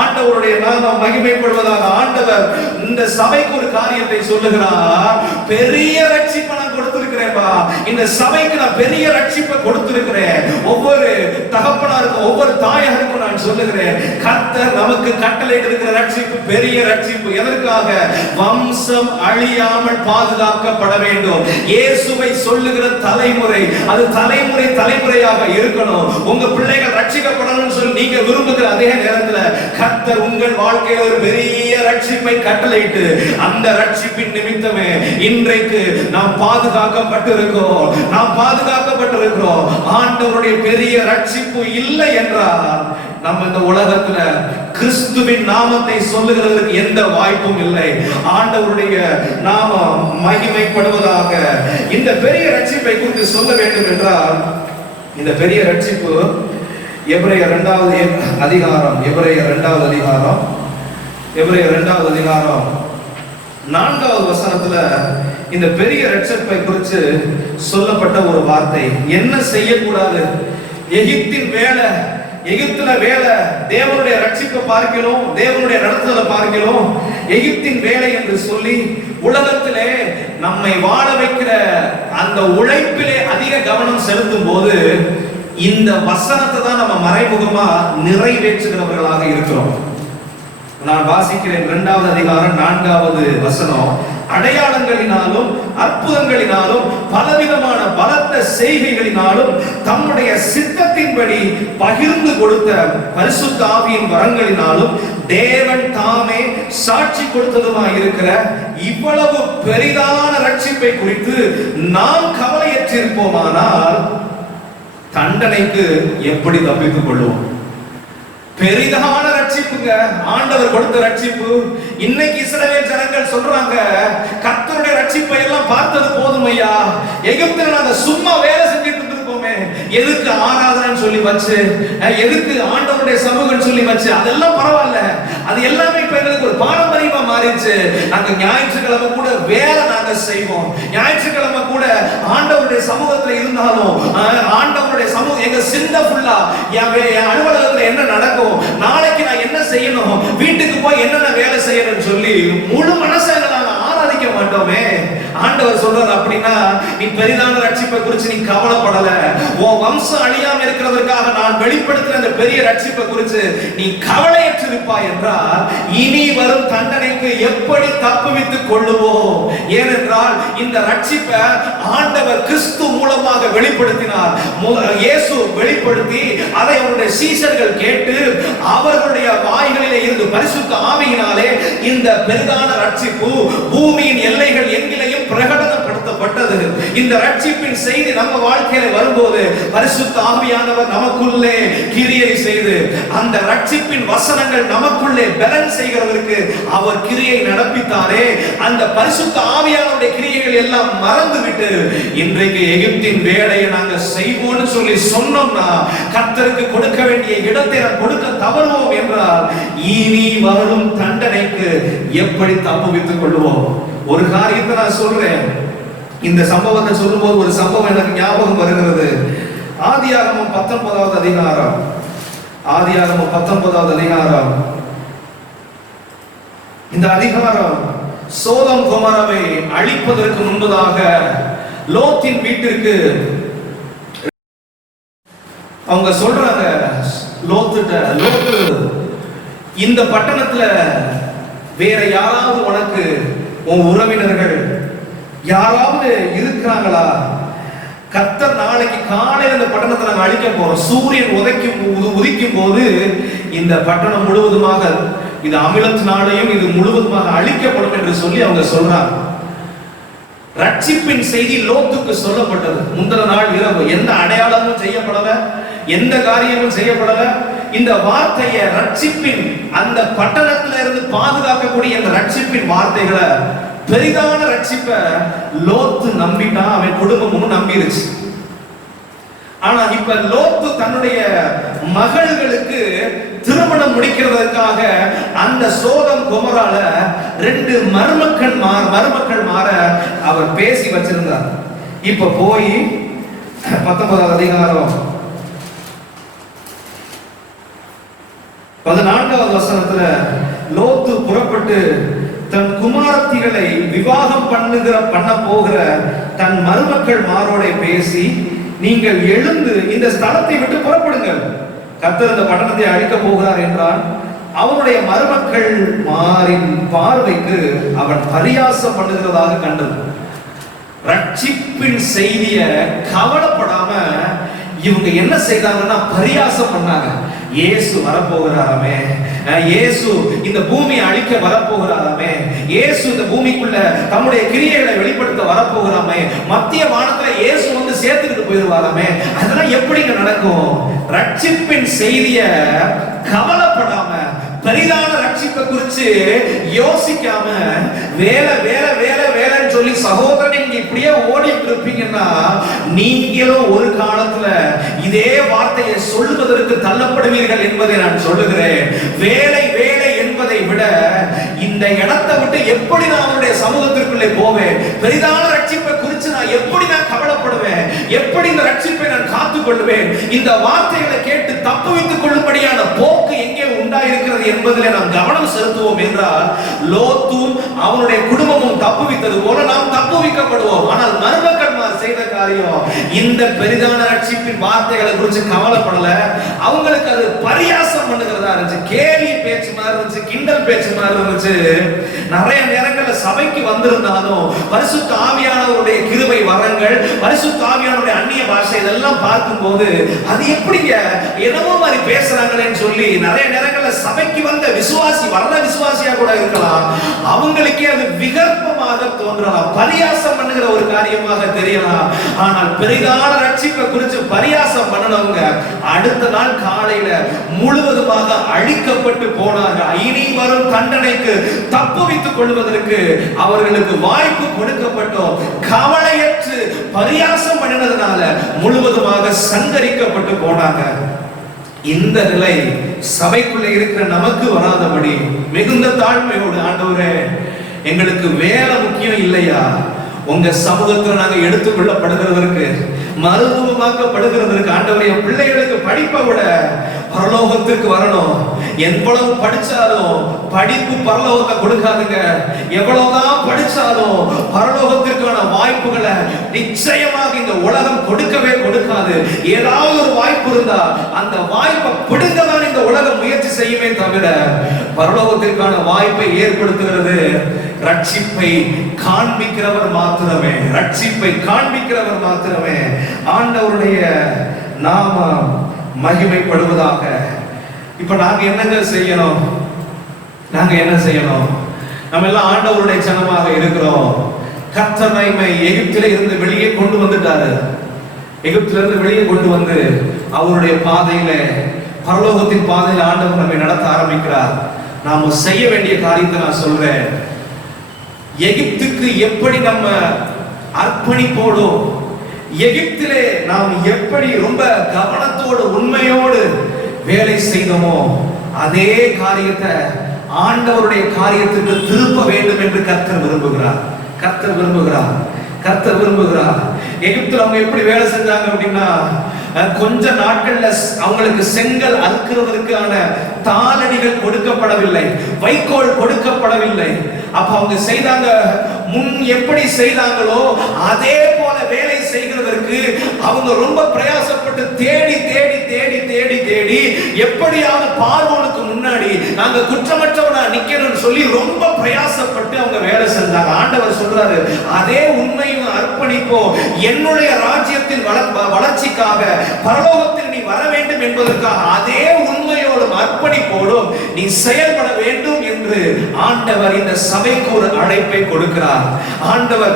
ஆண்டவருடைய நாமம் மகிமைப்படுவதாக. ஆண்டவர் இந்த சபைக்கு ஒரு காரியத்தை சொல்லுகிறார். பெரிய ரட்சிப்பை நான் கொடுத்திருக்கிறேன்பா, இந்த சபைக்கு நான் பெரிய ரட்சிப்பை கொடுத்திருக்கிறேன். ஒவ்வொரு தகப்பனாருக்கும் ஒவ்வொரு தாயாருக்கும் நான் சொல்லுகிறேன், கர்த்தர் நமக்கு கட்டளையிட்டு இருக்கிற ரட்சிப்பு பெரிய ரட்சிப்பு. எதற்காக? வம்சம் அழியாமல் பாதுகாக்கப்பட வேண்டும். இயேசுவை சொல்லுகிற தலைமுறை அது தலைமுறை தலைமுறையாக இருக்கணும். உங்க பிள்ளைகள் ரட்சிக்கப்படணும்னு சொல்லி நீங்க விரும்புகிற அதே நேரத்தில் கர்த்தர் உங்கள் வாழ்க்கையில் ஒரு பெரிய ரட்சிப்பை கட்டளையிட்டு அந்த ரட்சிப்பின் நிமித்தமே இன்றைக்கு நாம் பாதுகாக்கப்பட்டிருக்கிறோம். நாம் பாதுகாக்கப்பட்டிருக்கிறோம். ஆண்டவருடைய பெரிய ரட்சிப்பு இல்லை என்றால் நம்ம இந்த உலகத்துல கிறிஸ்துவின் நாமத்தை சொல்லுகிறதற்கு எந்த வாய்ப்பும் இல்லை. ஆண்டவருடைய நாமம் மகிமைப்படுவதாக. இந்த பெரிய ரட்சிப்பை குறித்து சொல்ல வேண்டும் என்றால், இந்த பெரிய ரட்சிப்பு எபிரேயர் 2வது அதிகாரம் 4வது வசனத்துல இந்த பெரிய ரட்சிப்பை குறித்து சொல்லப்பட்ட ஒரு வார்த்தை. என்ன செய்யக்கூடாது? எகிப்தின் வேலை எகிப்துல வேலை, தேவனுடைய ரட்சிப்பை பார்க்கிறோம், தேவனுடைய நடத்துதலை பார்க்கிறோம். எகிப்தின் வேலை என்று சொல்லி உலகத்திலே நம்மை வாழ வைக்கிற அந்த உழைப்பிலே அதிக கவனம் செலுத்தும் போது இந்த வசனத்தை தான் நம்ம மறைமுகமா நிறைவேற்றுகிறவர்களாக இருக்கிறோம். நான் வாசிக்கிறேன் 2வது அதிகாரம் 4வது வசனம். அடையாளங்களினாலும் அற்புதங்களினாலும் பலவிதமான பலத்த செய்கைகளினாலும் தம்முடைய சித்தத்தின்படி பகிர்ந்து கொடுத்த பரிசுத்த ஆவியின் வரங்களினாலும் தேவன் தாமே சாட்சி கொடுத்ததுமாய் இருக்கிற இவ்வளவு பெரிதான ரட்சிப்பை குறித்து நாம் கவலையற்றிருப்போமானால் தண்டனைக்கு எப்படி தப்பித்துக் கொள்வோம்? பெரிதான ரட்சிப்புங்க, ஆண்டவர் கொடுத்த ரட்சிப்பு. இன்னைக்கு இஸ்ரவேல் ஜனங்கள் சொல்றாங்க, கர்த்தருடைய ரட்சிப்பை எல்லாம் பார்த்தது போதும் ஐயா, எகிப்தில நாங்க சும்மா வேலை செஞ்சுட்டு இருந்திருக்கோமே, எதுக்கு ஆராதனைன்னு சொல்லி வச்சு, எதுக்கு ஆண்டவருடைய சமூகம் சொல்லி வச்சு, அதெல்லாம் பரவாயில்ல, அது எல்லாமே இப்ப எங்களுக்கு ஒரு பாரம்பரியமா மாறிடுச்சு. நாங்க ஞாயிற்றுக்கிழமை கூட வேலை நாங்க செய்வோம், ஞாயிற்றுக்கிழமை கூட ஆண்டவருடைய சமூகத்துல இருந்தாலும் ஆண்டவருடைய சமூகம் எங்க சிந்தை ஃபுல்லா என் அலுவலகத்துல என்ன நடக்கும், நாளைக்கு நான் என்ன செய்யணும், வீட்டுக்கு போய் என்னென்ன வேலை செய்யணும்னு சொல்லி முழு மனசை நாங்க ஆராதிக்க மாட்டோமே. ஆண்டவர் சொல்றாரு, அப்படின்னா நீ பெரிதான ரட்சிப்பை குறித்து நீ கவலைப்படல, உன் வம்சம் அழியாம இருக்கிறதற்காக நான் வெளிப்படுத்துற அந்த பெரிய ரட்சிப்பை குறித்து நீ கவலையற்றிருப்பாய் என்றால் இனி வரும் தண்டனைக்கு எப்படி தப்புவித்துக் கொள்ளுவோம்? ஏனென்றால் இந்த ரட்சிப்பை ஆண்டவர் கிறிஸ்து மூலமாக வெளிப்படுத்தினார். இயேசு வெளிப்படுத்தி அதை அவருடைய சீஷர்கள் கேட்டு அவர்களுடைய வாய்களிலே இருந்து பரிசுத்த ஆவியினாலே இந்த பெரிதான ரட்சிப்பு பூமியின் எல்லைகள் எங்கிலையும் பிரகடனப்படுத்தப்பட்டது. இந்த ரட்சிப்பின் செய்தி நம்ம வாழ்க்கையில வரும்போது பரிசுத்த ஆவியானவர் நமக்குள்ளே கிரியை செய்து அந்த ரட்சிப்பின் வசனங்கள் நமக்குள்ளே பலன் செய்கிறதற்கு அவர் கிரியை நடப்பித்தாரே. அந்த பரிசுத்த ஆவியானவருடைய கிரியைகள் எல்லாம் மறந்துவிட்டு இன்றைக்கு எகிப்தின் வேலையை நாங்க செய்வோம்னு சொல்லி சொன்னோம்னா கர்த்தருக்கு கொடுக்க வேண்டிய இடத்தை நாம் கொடுக்க தவறுவோம் என்றால் இனி வரும் தண்டனைக்கு எப்படி தப்புவித்துக் கொள்வோம்? ஒரு காரியத்தை நான் சொல்றேன், இந்த சம்பவத்தை சொல்லும்போது ஒரு சம்பவம் எனக்கு ஞாபகம் வருகிறது. ஆதியாகமம் 19வது அதிகாரம், ஆதியாகமம் 19வது அதிகாரம். இந்த அதிகாரம் சோதம் கொமோராவை அழிப்பதற்கு முன்பதாக லோத்தின் வீட்டிற்கு அவங்க சொல்றாங்க, லோத்து இந்த பட்டணத்துல வேற யாராவது உனக்கு உன் உறவினர்கள் யாராவது இருக்கிறாங்களா? கர்த்தர் நாளைக்கு காலையில் இந்த பட்டணத்தை நாங்கள் அழிக்க போறோம். சூரியன் உதிக்கும் போது இந்த பட்டணம் முழுவதுமாக இது அமிலத்தினாலையும் இது முழுவதுமாக அழிக்கப்படும் என்று சொல்லி அவங்க சொல்றாங்க. ரட்சிப்பின் செய்தி லோத்துக்கு சொல்லப்பட்டது. முந்தின நாள் இரவு எந்த அடையாளமும் செய்யப்படல, எந்த காரியமும் செய்யப்படல. இந்த வார்த்தையை ரட்சிப்பின் அந்த பட்டணத்துல இருந்து பாதுகாக்கக்கூடிய இந்த ரட்சிப்பின் வார்த்தைகளை பெரிதான ரட்சிப்பை லோத்து நம்பிட்டான், அவன் குடும்பமும் நம்பிருச்சு. ஆனா இப்ப லோத்து தன்னுடைய மகள்களுக்கு திருமணம் முடிக்கிறதுக்காக அந்த சோதம் கொமோரால 2 மருமக்கள் மாற அவர் பேசி வச்சிருந்தார். இப்ப போய் 19வது அதிகாரம் 14வது வசனத்துல லோத்து புறப்பட்டு தன் குமாரத்திகளை விவாகம் பண்ண போகிற தன் மருமக்கள் மாரோட பேசி, நீங்கள் எழுந்து இந்த ஸ்தலத்தை விட்டு புறப்படுங்கள், கர்த்தர் இந்த பட்டணத்தை அழிக்க போகிறார் என்றான். அவனுடைய மருமக்கள் மாரின் பார்வைக்கு அவன் பரியாசம் பண்ணுகிறதாக கண்டது. ரட்சிப்பின் செய்திய கவலைப்படாம இவங்க என்ன செய்தாங்கன்னா பரியாசம் பண்ணாங்க. இயேசு வரப்போகிறாராமே, இயேசு இந்த பூமியை அழிக்க வரப்போகிறாராமே, இயேசு இந்த பூமிக்குள்ள தம்முடைய கிரியைகளை வெளிப்படுத்த வரப்போகிறாமே, மத்திய வானத்துல இயேசு வந்து சேர்த்துக்கிட்டு போயிடுவாராமே, அதெல்லாம் எப்படிங்க நடக்கும்? ரட்சிப்பின் செய்திய கவலைப்படாம பெரிதான ரட்சிப்பை குறித்து யோசிக்காம வேலை வேலை வேலை வேலைன்னு சொல்லி சகோதரன் நீங்க இப்படியே ஓடிட்டு இருப்பீங்கன்னா நீங்களும் ஒரு காலத்துல இதே வார்த்தையை சொல்வதற்கு தள்ளப்படுவீர்கள் என்பதை நான் சொல்லுகிறேன். வேலை வேலை என்பதை விட இந்த இடத்தை விட்டு எப்படி நான் அவருடைய சமூகத்திற்குள்ளே போவேன், பெரிதான ரட்சிப்பை குறித்து நான் எப்படி நான் கவலைப்படுவேன், எப்படி இந்த ரட்சிப்பை நான் காத்துக் கொள்வேன், இந்த வார்த்தைகளை கேட்டு தப்புவித்துக் கொள்ளும் என்பதில் நாம் கவனம் செலுத்துவோம் என்றால் லோத்தும் அவனுடைய குடும்பமும் தப்புவித்தது போல நாம் தப்புவிக்கப்படுவோம். ஆனால் மருமக்கன்மார் செய்த காரியம் இந்த பெரிதான ரட்சிப்பின் வார்த்தைகளை குறித்து கவலைப்படல. அவங்களுக்கு அது பரியாசம் பண்ணுகிறதா இருந்துச்சு, கேலி பேச்சு மாதிரி இருந்துச்சு, கிண்டல் பேச்சு மாதிரி இருந்துச்சு. நிறைய நேரங்கள்ல சபைக்கு வந்திருந்தாலும் பரிசுத்த ஆவியானவருடைய கிருபை வரங்கள், பரிசுத்த ஆவியானவருடைய அந்நிய பாஷை இதெல்லாம் பார்க்கும்போது அது எப்படிங்க என்னமோ மாதிரி பேசுறாங்களேன்னு சொல்லி நிறைய நேரங்கள்ல சபைக்கு வந்த விசுவாசி வர்ற விசுவாசியா கூட இருக்கலாம், அவங்களுக்கே அது விகற்பமாக தோன்றலாம், பரியாசம் பண்ணுகிற ஒரு காரியமாக தெரியலாம். ஆனால் பெரிதான ரட்சிப்பை குறித்து பரியாசம் பண்ணனவங்க அடுத்த நாள் காலையில முழுவதுமாக அழிக்கப்பட்டு போனார்கள். இனி வரும் தண்டனைக்கு தப்புவித்துக் கொள்வதற்கு அவர்களுக்கு வாய்ப்பு கொடுக்கப்பட்டோம். கவலையற்று பரியாசம் பண்ணினதுனால முழுவதுமாக சங்கரிக்கப்பட்டு போனாங்க. இந்த நிலை சபைக்குள்ள இருக்கிற நமக்கு வராதபடி மிகுந்த தாழ்மையோடு, ஆண்டவரே எங்களுக்கு வேலை முக்கியம் இல்லையா, உங்க சமூகத்தில் நாங்க எடுத்துக்கொள்ளப்படுகிறதற்கு, மறுரூபமாக்கப்படுகிறதற்கு, ஆண்டவரே என் பிள்ளைகளுக்கு படிப்பை விட பரலோகத்திற்கு வரணும். எவ்வளவு படிச்சாலும் படிப்பு பரலோகத்தை கொடுக்காதுங்க. எவ்வளவுதான் படிச்சாலும் பரலோகத்திற்கான வாய்ப்புகளை நிச்சயமாக இந்த உலகம் கொடுக்கவே கொடுக்காது. ஏதாவது ஒரு வாய்ப்பு இருந்தா அந்த வாய்ப்பை பிடுங்கதான் இந்த உலகம் முயற்சி செய்யுமே தவிர பரலோகத்திற்கான வாய்ப்பை ஏற்படுத்துகிறது ரட்சிப்பை காண்பிக்கிறவர் மாத்திரமே. ரட்சிப்பை காண்பிக்கிறவர் மாத்திரமே. ஆண்டவருடைய நாமம் மகிமைப்படுவதாக. இப்ப நாங்க என்னங்க செய்யணும்? நாங்க என்ன செய்யணும்? நம்ம எல்லாம் ஆண்டவருடைய ஜனமாக இருக்கிறோம். கர்த்தர் நம்மை எகிப்தில இருந்து வெளியே கொண்டு வந்துட்டாரு. எகிப்தில இருந்து வெளியே கொண்டு வந்து அவருடைய பாதையில, பரலோகத்தின் பாதையில ஆண்டவர் நம்மை நடத்த ஆரம்பிக்கிறார். நாம செய்ய வேண்டிய காரியத்தை நான் சொல்றேன். எகிப்துக்கு எப்படி நம்ம அர்ப்பணிப்போடும், எகிப்திலே நாம் எப்படி ரொம்ப கவனத்தோடு உண்மையோடு வேலை செய்தோமோ அதே காரியத்தை ஆண்டவருடைய காரியத்துக்கு திருப்ப வேண்டும் என்று கர்த்தர் விரும்புகிறார். கர்த்தர் விரும்புகிறார். கர்த்தர் விரும்புகிறார். எகிப்தில் அவங்க எப்படி வேலை செஞ்சாங்க அப்படின்னா, கொஞ்ச நாட்கள்ல அவங்களுக்கு செங்கல் அறுக்கிறதற்கான தாளடிகள் கொடுக்கப்படவில்லை, வைக்கோல் கொடுக்கப்படவில்லை. அப்ப அவங்க செய்தாங்க, முன் எப்படி செய்தாங்களோ அதே போல வேலை செய்கிறதற்கு அவங்க ரொம்ப பிரயாசப்பட்டு தேடி தேடி தேடி தேடி தேடி எப்படியாவது பார்வோனுக்கு முன்னாடி நாங்க குற்றமற்றவனா நிக்கணும்னு சொல்லி ரொம்ப பிரயாசப்பட்டு அவங்க வேலை செஞ்சாங்க. ஆண்டவர் சொல்றாரு, அதே உண்மையும் அர்ப்பணிப்போம். என்னுடைய ராஜ்யத்தின் வளர்ச்சிக்காக, பரலோகத்தில் நீ வர வேண்டும் என்பதற்காக அதே உண்மையோடும் அர்ப்பணிப்போடும் நீ செயல்பட வேண்டும் என்று ஆண்டவர் இந்த சபைக்கு ஒரு அழைப்பை கொடுக்கிறார். ஆண்டவர்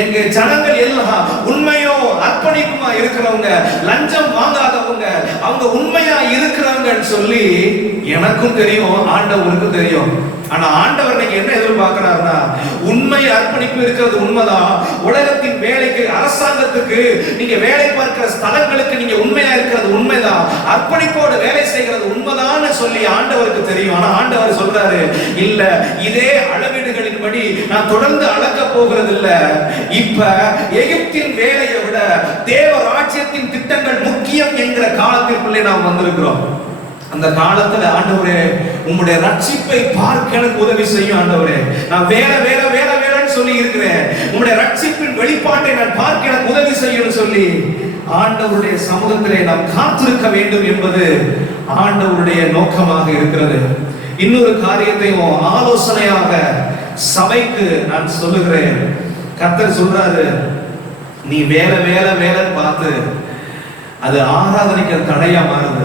எங்க ஜனங்கள் எல்லாம் உண்மையோ அர்ப்பணிப்புமா இருக்கிறவங்க, லஞ்சம் வாங்காதவங்க, அவங்க உண்மையா இருக்கிறாங்கன்னு சொல்லி எனக்கும் தெரியும், ஆண்டவருக்கும் தெரியும். ஆனா ஆண்டவர் நீங்க என்ன எதிர்பார்க்கிறாருன்னா, உண்மை அர்ப்பணிப்பு இருக்கிறது உண்மைதான். உலகத்தின் வேலைக்கு, அரசாங்கத்துக்கு, நீங்க வேலை பார்க்கிற ஸ்தலங்களுக்கு நீங்க உண்மையா இருக்கிறது உண்மைதான், அர்ப்பணிப்போடு வேலை செய்கிறது உண்மைதான் சொல்லி ஆண்டவருக்கு தெரியும். ஆனா ஆண்டவர் சொல்றாரு, இல்ல இதே அளவீடுகளின்படி நான் தொடர்ந்து அளக்க போகிறது இல்ல. இப்ப எகிப்தின் வேலையை விட தேவ ராஜ்யத்தின் திட்டங்கள் முக்கியம் என்கிற காலத்திற்குள்ளே நாம் வந்திருக்கிறோம். அந்த காலத்துல ஆண்டவரே உம்முடைய ரட்சிப்பை பார்க்க எனக்கு உதவி செய்யும். ஆண்டவரே நான் வேற வேற வேற வேறன்னு சொல்லி இருக்கிறேன், உம்முடைய ரட்சிப்பின் வெளிப்பாட்டை நான் பார்க்க எனக்கு உதவி செய்யும் சொல்லி ஆண்டவருடைய சமூகத்திலே நாம் காத்திருக்க வேண்டும் என்பது ஆண்டவருடைய நோக்கமாக இருக்கிறது. இன்னொரு காரியத்தையும் ஆலோசனையாக சபைக்கு நான் சொல்லுகிறேன். கர்த்தர் சொல்றாரு, நீ வேலை வேலை வேலைன்னு பார்த்து அது ஆராதனைக்கு தடையா மாறுது,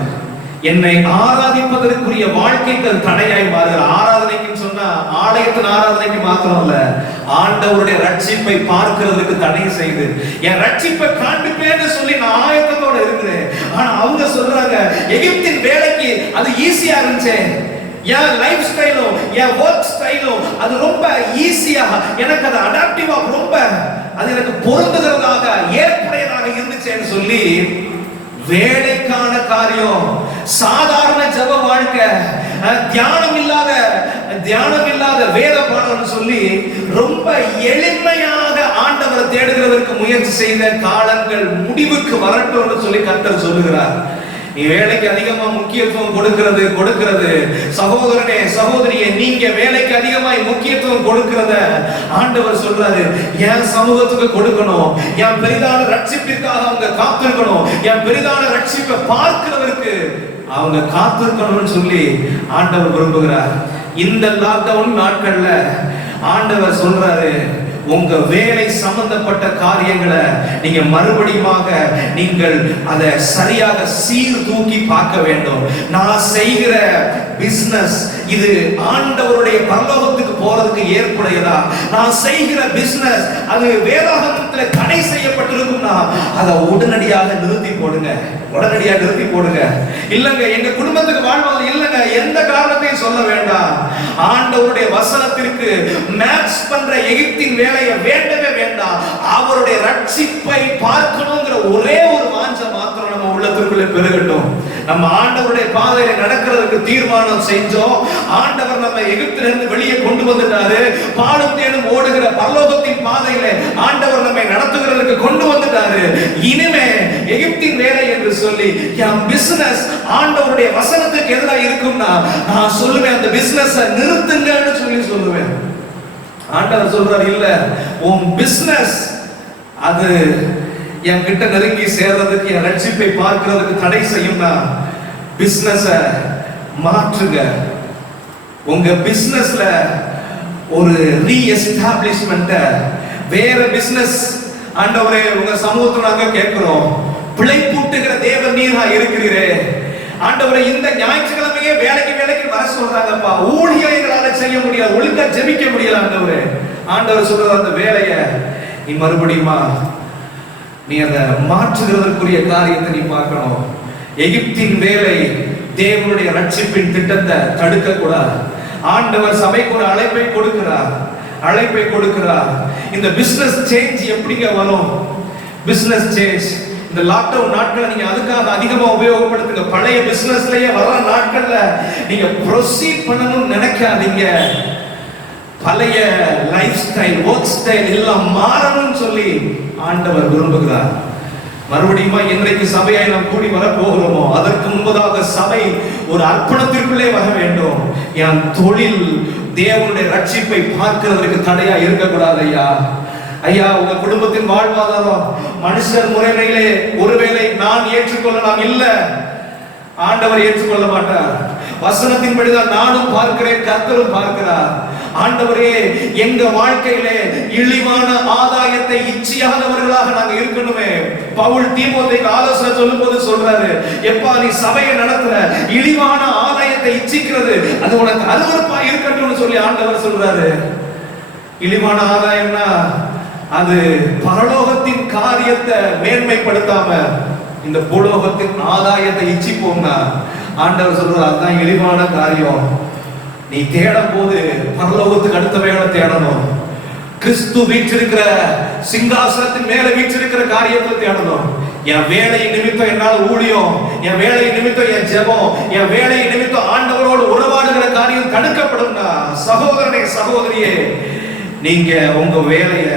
என்னை ஆராதிப்பதற்குரிய வாழ்க்கைக்கு தடையாய் மாறுகிற. ஆராதனைக்கு சொன்னா ஆலயத்தின் ஆராதனைக்கு மாத்திரம் இல்ல, ஆண்டவருடைய ரட்சிப்பை பார்க்கிறதுக்கு தடை செய்து என் ரட்சிப்பை காண்பிப்பேன்னு சொல்லி நான் ஆயத்தத்தோட இருக்கிறேன். ஆனா அவங்க சொல்றாங்க, எகிப்தின் வேலைக்கு அது ஈஸியா இருந்துச்சு, என் லைஃப் ஸ்டைலும் என் ஒர்க் ஸ்டைலும் அது ரொம்ப ஈஸியா, எனக்கு அது அடாப்டிவா, ரொம்ப அது எனக்கு பொருந்துகிறதாக ஏற்புடையதாக இருந்துச்சேன்னு சொல்லி வேலைக்கான காரியம், சாதாரண ஜப வாழ்க்கை, தியானம் இல்லாத வேத பாடம் சொல்லி ரொம்ப எளிமையாக ஆண்டவரை தேடுகிறதற்கு முயற்சி செய்த காலங்கள் முடிவுக்கு வரட்டும் சொல்லி கர்த்தர் சொல்லுகிறார். நீ வேலைக்கு அதிகமா முக்கியத்துவம் கொடுக்கிறது சகோதரனே சகோதரியே, நீங்க வேலைக்கு அதிகமாய் முக்கியத்துவம் கொடுக்கிறத ஆண்டவர் சொல்றாரு, என் சமூகத்துக்கு கொடுக்கணும், என் பெரிதான ரட்சிப்பிற்காக அவங்க காத்திருக்கணும், என் பெரிதான ரட்சிப்பை பார்க்கிறவருக்கு அவங்க காத்திருக்கணும்னு சொல்லி ஆண்டவர் விரும்புகிறார். இந்த லாக்டவுன் நாட்கள்ல ஆண்டவர் சொல்றாரு, உங்க வேலை சம்பந்தப்பட்ட காரியங்களை நீங்க மறுபடியுமாக நீங்கள் அதை சரியாக சீர்தூக்கி பார்க்க வேண்டும். நான் செய்கிற பிசினஸ் இது ஆண்டவருடைய பரலோகத்துக்கு போறதுக்கு ஏற்புடையதா? நான் செய்கிற பிசினஸ் அது வேதாகமத்தில் தடை செய்யப்பட்டிருக்கும்னா அதை உடனடியாக நிறுத்தி போடுங்க, உடனடியாக நிறுத்தி போடுங்க. இல்லங்க எங்க குடும்பத்துக்கு வாழ்வது இல்லங்க, எந்த காரணத்தையும் சொல்ல வேண்டாம். ஆண்டவருடைய வசனத்திற்கு மேட்ச் பண்ற எகிப்தின் வேலையை வேண்டவே வேண்டாம். அவருடைய ரட்சிப்பை பார்க்கணுங்கிற ஒரே ஒரு வாஞ்சை மாத்திரம் நம்ம உள்ளத்திற்குள்ளே பெருகட்டும். நம்ம ஆண்டவருடைய பாதையில நடக்கிறதுக்கு தீர்மானம் செஞ்சோம். ஆண்டவர் நம்ம எகிப்திலிருந்து வெளியே கொண்டு வந்துட்டாரு. பாலும் தேனும் ஓடுகிற பரலோகத்தின் பாதையில ஆண்டவர் நம்மை நடத்துகிறதுக்கு கொண்டு வந்துட்டாரு. இனிமே எகிப்தின் வேலை என்று சொல்லி என் பிசினஸ் ஆண்டவருடைய வசனத்துக்கு எதிராக இருக்கும்னா நான் சொல்லுவேன், அந்த பிசினஸ் நிறுத்துங்கன்னு சொல்லி சொல்லுவேன். ஆண்டவர் சொல்றாரு, இல்ல உன் பிசினஸ் அது என் கிட்ட நெருங்கி சேர்றதுக்கு, என் ரட்சிப்பை பார்க்கிறதுக்கு தடை செய்யும்னா பிசினஸ மாற்றுங்க. உங்க பிசினஸ்ல ஒரு ரீஎஸ்டாப்ளிஷ்மென்ட், வேற பிசினஸ் ஆண்டவரே உங்க சமூகத்துல நாங்க கேட்கிறோம், பிழைப்பூட்டுகிற தேவன் நீரா இருக்கிறீரே ஆண்டவரே. இந்த ஞாயிற்றுக்கிழமையே வேலைக்கு வர சொல்றாங்கப்பா, ஊழியர்களால செய்ய முடியாது, ஒழுங்கா ஜெபிக்க முடியல ஆண்டவரே. ஆண்டவர் சொல்ற அந்த வேலையை நீ மறுபடியுமா நீ அதை மாற்றுகிறதற்குரிய காரியத்தை நீ பார்க்கணும். எகிப்தின் வேலை தேவனுடைய ரட்சிப்பின் திட்டத்தை தடுக்க கூடாது. ஆண்டவர் சபைக்கு ஒரு அழைப்பை கொடுக்கிறார். இந்த பிசினஸ் சேஞ்ச் எப்படிங்க வரும்? பிசினஸ் சேஞ்ச் இந்த லாக்டவுன் நாட்கள் நீங்க அதுக்காக அதிகமா உபயோகப்படுத்துங்க. பழைய பிசினஸ்லயே வர நாட்கள்ல நீங்க ப்ரொசீட் பண்ணணும்னு நினைக்காதீங்க. பழைய லைஃப் ஸ்டைல், ஒர்க் ஸ்டைல் எல்லாம் மாறணும்னு சொல்லி ஆண்டவர் விரும்புகிறார். மறுபடியும் இன்றைக்கு சபையாய் நாம் கூடி வர போகிறோமோ அதற்கு முன்பதாக சபை ஒரு அர்ப்பணத்திற்குள்ளே வர வேண்டும். என் தொழில் தேவனுடைய ரட்சிப்பை பார்க்கிறதுக்கு தடையா இருக்கக்கூடாது ஐயா. உங்க குடும்பத்தின் வாழ்வாதாரம் மனுஷர் முறைமையிலே ஒருவேளை நான் ஏற்றுக்கொள்ளலாம், இல்ல ஆண்டவர் ஏற்றுக்கொள்ள மாட்டார். வசனத்தின்படிதான் நானும் பார்க்கிறேன், கர்த்தரும் பார்க்கிறார். ஆண்டவரே எங்க வாழ்க்கையிலே இழிவான ஆதாயத்தை இச்சியாதவர்களாக நாங்க இருக்கணுமே. பவுல் தீமோத்தேயுக்கு ஆலோசனை சொல்லும்போது சொல்றாரு, எப்பா நீ சபையை நடத்துற, இழிவான ஆதாயத்தை இச்சிக்கிறது அது உனக்கு அருவருப்பா இருக்கட்டும்னு சொல்லி ஆண்டவர் சொல்றாரு. இழிவான ஆதாயம்னா அது பரலோகத்தின் காரியத்தை மேன்மைப்படுத்தாம இந்த பூலோகத்தின் ஆதாயத்தை இச்சிப்போம்னா ஆண்டவர் சொல்றாரு அதுதான் இழிவான காரியம். நீ தேடும் போது பரலோகத்துக்கு அடுத்தவைகளை தேடணும். கிறிஸ்து வீற்றிருக்கிற சிங்காசனத்தின் மேல வீற்றிருக்கிற காரியத்தை தேடணும். என் வேலை நிமித்தம் என்னால் ஊழியம், என் வேலை நிமித்தம் என் ஜெபம், என் வேலை நிமித்தம் ஆண்டவரோடு உறவாடுகிற காரியம் தடுக்கப்படும்னா சகோதரனே சகோதரியே, நீங்க உங்க வேலைய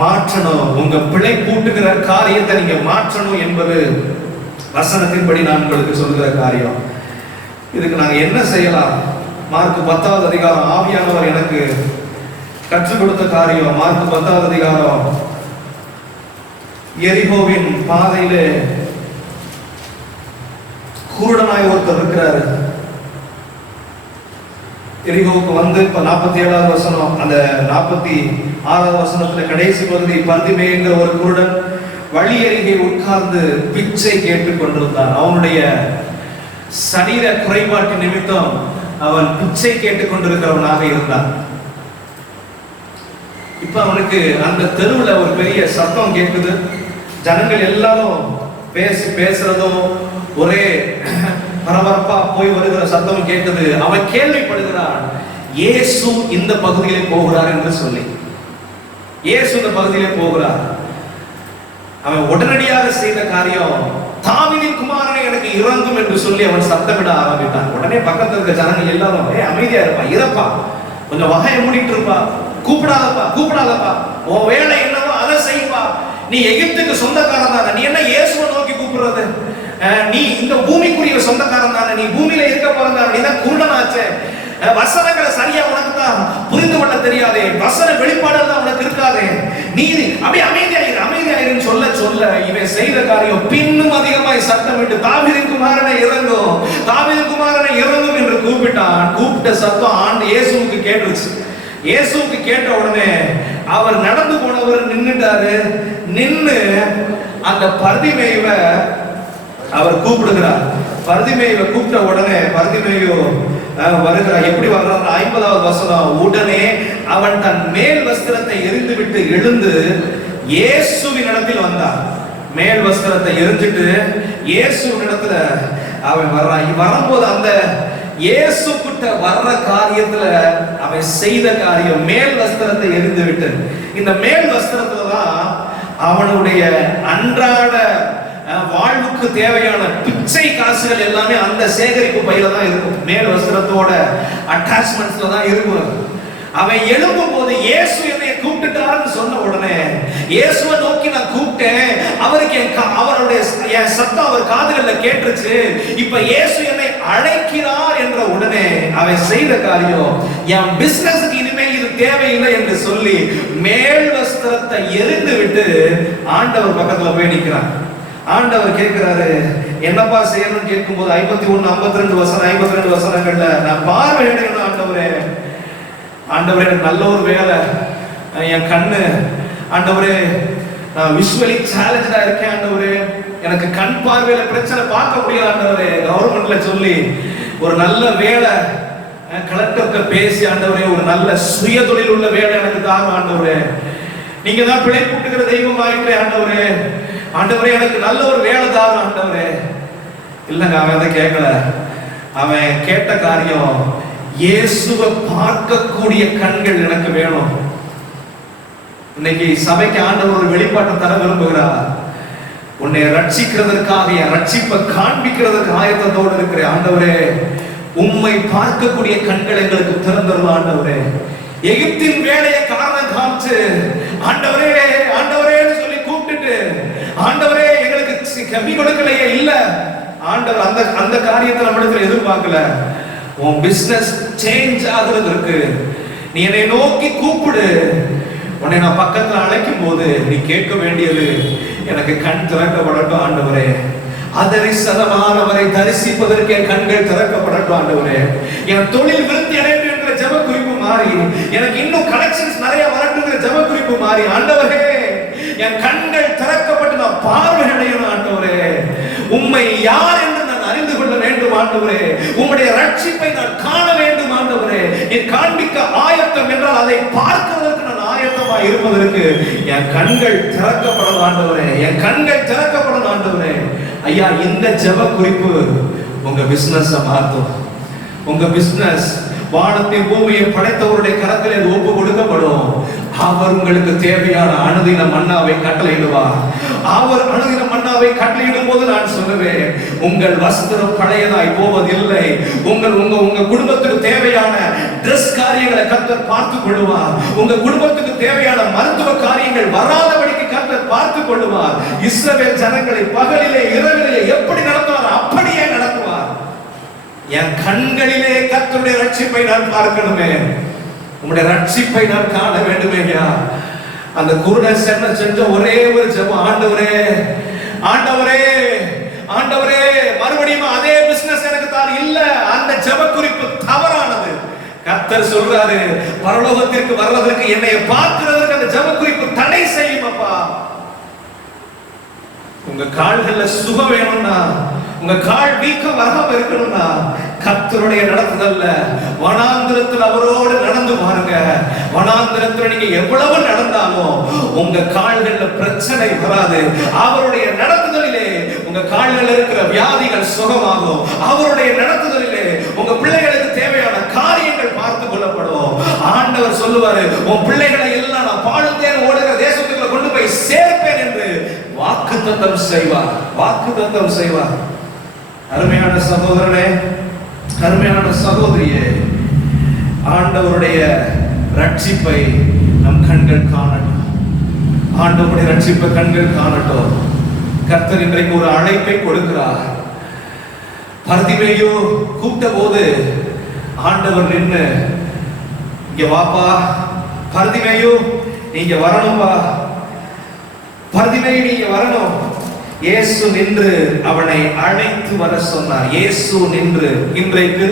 மாற்றணும். உங்க பிழை கூட்டுகிற காரியத்தை நீங்க மாற்றணும் என்பது வசனத்தின்படி நான் உங்களுக்கு சொல்லுகிற காரியம். இதுக்கு நாங்க என்ன செய்யலாம்? மார்க் 10வது அதிகாரம் ஆவியானவர் எனக்கு கற்றுக் கொடுத்த காரியம். மார்க் 10வது அதிகாரம் எரிகோவின் பாதையிலே குருடனாய் ஒருத்தர் இருக்கிறாரு. எரிகோவுக்கு வந்து இப்ப 47வது வசனம், அந்த 46வது வசனத்துல கடைசி பகுதி, பர்திமேயுங்கிற ஒரு குருடன் வழி அருகே உட்கார்ந்து பிச்சை கேட்டுக் கொண்டிருந்தான். அவனுடைய சரீர குறைபாட்டு நிமித்தம் அவன் பிச்சை கேட்டுக் கொண்டிருக்கிறவனாக இருந்தான். இப்ப அவனுக்கு அந்த தெருவுல ஒரு பெரிய சத்தம் கேட்குது. ஜனங்கள் எல்லாரும் பேசுறதும் ஒரே பரபரப்பா போய் வருகிற சத்தம் கேட்குது. அவன் கேள்விப்படுகிறான், இயேசு இந்த பகுதியிலே போகிறார் என்று சொல்லி. இயேசு இந்த பகுதியிலே போகிறார். அவன் உடனடியாக செய்த காரியம், தாவீதின் குமாரனை எனக்கு இறங்கும் என்று சொல்லி அவன் சத்தமிட ஆரம்பித்தான். உடனே பக்கத்தில் இருக்க ஜனங்கள் எல்லாரும் அமைதியா இருப்பா, இறப்பா, கொஞ்சம் வகையை மூடிட்டு இருப்பா, கூப்பிடாதப்பா, உன் வேலை என்னவோ அதை செய்ப்பா, நீ எகிப்துக்கு சொந்தக்காரன் தானே, நீ என்ன இயேசுவை நோக்கி கூப்பிடுறது? நீ இந்த பூமிக்குரிய சொந்தக்காரன் தானே, நீ பூமியில இருக்க பிறந்தானே, நீ தான் குருடனாச்சே, வசனங்களை சரியா உனக்கு தான் புரிந்து கொள்ள தெரியாதே, வசன வெளிப்பாடுகள் உனக்கு இருக்காதே, நீ அப்படியே அமைதியாயிரு சொல்ல சொல்ல இவன் செய்த காரியம் பின்னும் அதிகமாய் சத்தமிட்டு தாவீதின் குமாரனை இறங்கும், தாவீதின் குமாரனை இறங்கும் என்று கூப்பிட்டான். கூப்பிட்ட சத்தம் இயேசுவுக்கு கேட்டுச்சு. இயேசுவுக்கு கேட்ட உடனே அவர் நடந்து போனவர் நின்னுட்டாரு. நின்னு அந்த பர்திமேயுவை அவர் கூப்பிடுகிறார். பர்திமேயுவை கூப்பிட்ட உடனே பர்திமேயு வருகிறார். எப்படி வர்றார்? 50வது வசனம். உடனே அவன் தன் மேல் வஸ்திரத்தை எரிந்து விட்டு எழுந்து இயேசுவின் இடத்தில் வந்தான். மேல் வஸ்திரத்தை எரிஞ்சிட்டு இயேசுவின் இடத்துல அவன் வர்றான். வரும்போது அந்த இயேசு கிட்ட வர்ற காரியத்துல அவன் செய்த காரியம் மேல் வஸ்திரத்தை எரிந்து விட்டு, இந்த மேல் வஸ்திரத்துல தான் அவனுடைய அன்றாட வாழ்வுக்கு தேவையான பிச்சை காசுகள் எல்லாமே அந்த சேகரிப்பு பையில தான் இருக்கும். மேல் வஸ்திரத்தோட அட்டாச்மெண்ட்ஸ்ல தான் இருக்கும். அவன் எழும்பும் போது இயேசு என்னை கூப்பிட்டுட்டாருன்னு சொன்ன உடனே இயேசுவை நோக்கி நான் கூப்பிட்டேன். அவருக்கு அவருடைய என் சத்தம் அவர் காதுகள்ல கேட்டுருச்சு. இப்ப இயேசு என்னை அழைக்கிறார் என்ற உடனே அவன் செய்த காரியம், என் பிசினஸுக்கு இனிமேல் இது தேவையில்லை என்று சொல்லி மேல் வஸ்திரத்தை எரிந்து விட்டு ஆண்டவர் பக்கத்துல போய் நிற்கிறான். ஆண்டவர் கேட்கிறாரு, என்னப்பா செய்யணும்னு கேட்கும் போது 51, 52 வசனம் 52 வசனங்கள்ல நான் பார்வையிடணும் ஆண்டவரே, ஆண்டவரே எனக்கு நல்ல ஒரு வேலை, என் கண்ணு ஆண்டவரே நான் விஷுவலி சேலஞ்சா இருக்கேன் ஆண்டவரே, எனக்கு கண் பார்வையில பிரச்சனை பார்க்க முடியாது ஆண்டவரே, கவர்மெண்ட்ல சொல்லி ஒரு நல்ல வேலை கலெக்டர்கிட்ட பேசி ஆண்டவரே ஒரு நல்ல சுய தொழில் உள்ள வேலை எனக்கு தாங்க ஆண்டவரே, நீங்க தான் பிழை கூட்டுகிற தெய்வம் ஆயிட்டே ஆண்டவரே, ஆண்டவரே எனக்கு நல்ல ஒரு வேலை தாங்க ஆண்டவரே. இல்லைங்க, அவன் அதை கேட்கல. அவன் கேட்ட காரியம், இயேசுவை பார்க்கக்கூடிய கண்கள் எனக்கு வேணும். இன்னைக்கு சபைக்கு ஆண்டவர் ஒரு வெளிப்பாட்டை தர விரும்புகிறார். உன்னை ரட்சிக்கிறதற்காக என் ரட்சிப்பை காண்பிக்கிறதுக்கு ஆயத்தத்தோடு இருக்கிற ஆண்டவரே, உம்மை பார்க்கக்கூடிய கண்கள் எங்களுக்கு திறந்துள்ள ஆண்டவரே. எகிப்தின் வேலையை காரணம் காமிச்சு ஆண்டவரே ஆண்டவரேன்னு சொல்லி கூப்பிட்டுட்டு ஆண்டவரே எங்களுக்கு கம்மி கொடுக்கலையே, இல்ல ஆண்டவர் அந்த அந்த காரியத்தை நம்மிடத்துல எதிர்பார்க்கல. உன் பிசினஸ் சேஞ்ச் ஆகுறதுக்கு நீ என்னை நோக்கி கூப்பிடு. உன்னை நான் பக்கத்துல அழைக்கும் போது நீ கேட்க வேண்டியது, எனக்கு கண் திறக்கப்படட்டும் ஆண்டவரே, அதரிசனமானவரை தரிசிப்பதற்கு என் கண்கள் திறக்கப்படட்டும் ஆண்டவரே, என் தொழில் விருத்தி அடையட்டும் என்கிற ஜெப குறிப்பு மாறி, எனக்கு இன்னும் கலெக்ஷன்ஸ் நிறைய வரட்டுங்கிற ஜெப குறிப்பு மாறி, ஆண்டவரே என் கண்கள் திறக்கப்பட்டு நான் பார்வை அடையணும் ஆண்டவரே, உம்மை யார் என்று நான் அறிந்து கொள்ள வேண்டும் ஆண்டவரே, உம்முடைய ரட்சிப்பை நான் காண வேண்டும் ஆண்டவரே, நீ காண்பிக்க ஆயத்தம் என்றால் அதை பார்க்கிறதற்கு நான் ஆயத்தமா இருப்பதற்கு என் கண்கள் திறக்கப்படும் ஆண்டவரே, என் கண்கள் திறக்கப்படும் ஆண்டவரே. ஐயா, இந்த ஜெப குறிப்பு உங்க பிசினஸ் மாற்றும். உங்க பிசினஸ் வானத்தை பூமியை படைத்தவருடைய கரத்திலே ஒப்பு கொடுக்கப்படும். அவர் உங்களுக்கு தேவையான அனுதின மன்னாவை கட்டளையிடுவார். அவர் அனுதின மன்னாவை கட்டளையிடும் போது நான் சொல்லுவேன், உங்கள் வஸ்திரம் பழையதாய் போவதில்லை. உங்கள் உங்க உங்க குடும்பத்துக்கு தேவையான டிரஸ் காரியங்களை கர்த்தர் பார்த்துக் கொள்வார். உங்க குடும்பத்துக்கு தேவையான மருத்துவ காரியங்கள் வராதபடிக்கு கர்த்தர் பார்த்துக் கொள்வார். இஸ்ரவேல் ஜனங்களை பகலிலே இரவிலே எப்படி நடத்துவார் அப்படியே நடத்துவார். என் கண்களிலே கர்த்தருடைய ரட்சிப்பை நான் பார்க்கணுமே, உங்களுடைய ரட்சிப்பை நான் காண வேண்டுமே. அந்த குருடன் சென்ற ஒரே ஒரு ஜெபம், ஆண்டவரே ஆண்டவரே ஆண்டவரே, மறுபடியும் அதே பிசினஸ் எனக்கு தான். இல்ல, அந்த ஜெப குறிப்பு தவறானது. கர்த்தர் சொல்றாரு, பரலோகத்திற்கு வர்றதற்கு என்னை பார்க்கிறதுக்கு அந்த ஜெப குறிப்பு தடை செய்யும். அப்பா, உங்க கால்கள்ல சுகம் வேணும்னா, உங்க கால் வீக்கம் வராம இருக்கணும்னா கர்த்தருடைய நடத்துதல்ல வனாந்திரத்தில் அவரோடு நடந்து பாருங்க. வனாந்திரத்தில் நீங்க எவ்வளவு நடந்தாலும் உங்க கால்கள்ல பிரச்சனை வராது. அவருடைய நடத்துதலிலே உங்க கால்கள் இருக்கிற வியாதிகள் சுகமாகும். அவருடைய நடத்துதலிலே உங்க பிள்ளைகளுக்கு தேவையான காரியங்கள் பார்த்து கொள்ளப்படும். ஆண்டவர் சொல்லுவாரு, உன் பிள்ளைகளை எல்லாம் நான் பாழுத்தேன் ஓடுகிற தேசத்துக்குள்ள கொண்டு போய் சேர்ப்பேன் என்று வாக்குத்தத்தம் செய்வார். வாக்குத்தத்தம் செய்வார். அருமையான சகோதரனே, அருமையான சகோதரியே, ஆண்டவருடைய ரட்சிப்பை நம் கண்கள் காணட்டும். ஆண்டவருடைய ரட்சிப்பை கண்கள் காணட்டும். கர்த்தர் இன்றைக்கு ஒரு அழைப்பை கொடுக்கிறார். பர்திமேயு கூப்பிட்ட போது ஆண்டவர் நின்று, இங்க வாப்பா பர்திமேயு, நீங்க வரணும்பா, பர்திமேயு நீங்க வரணும். இயேசு நின்று அவனை அழைத்து வர சொன்னார். இயேசு நின்று. இன்றைக்கு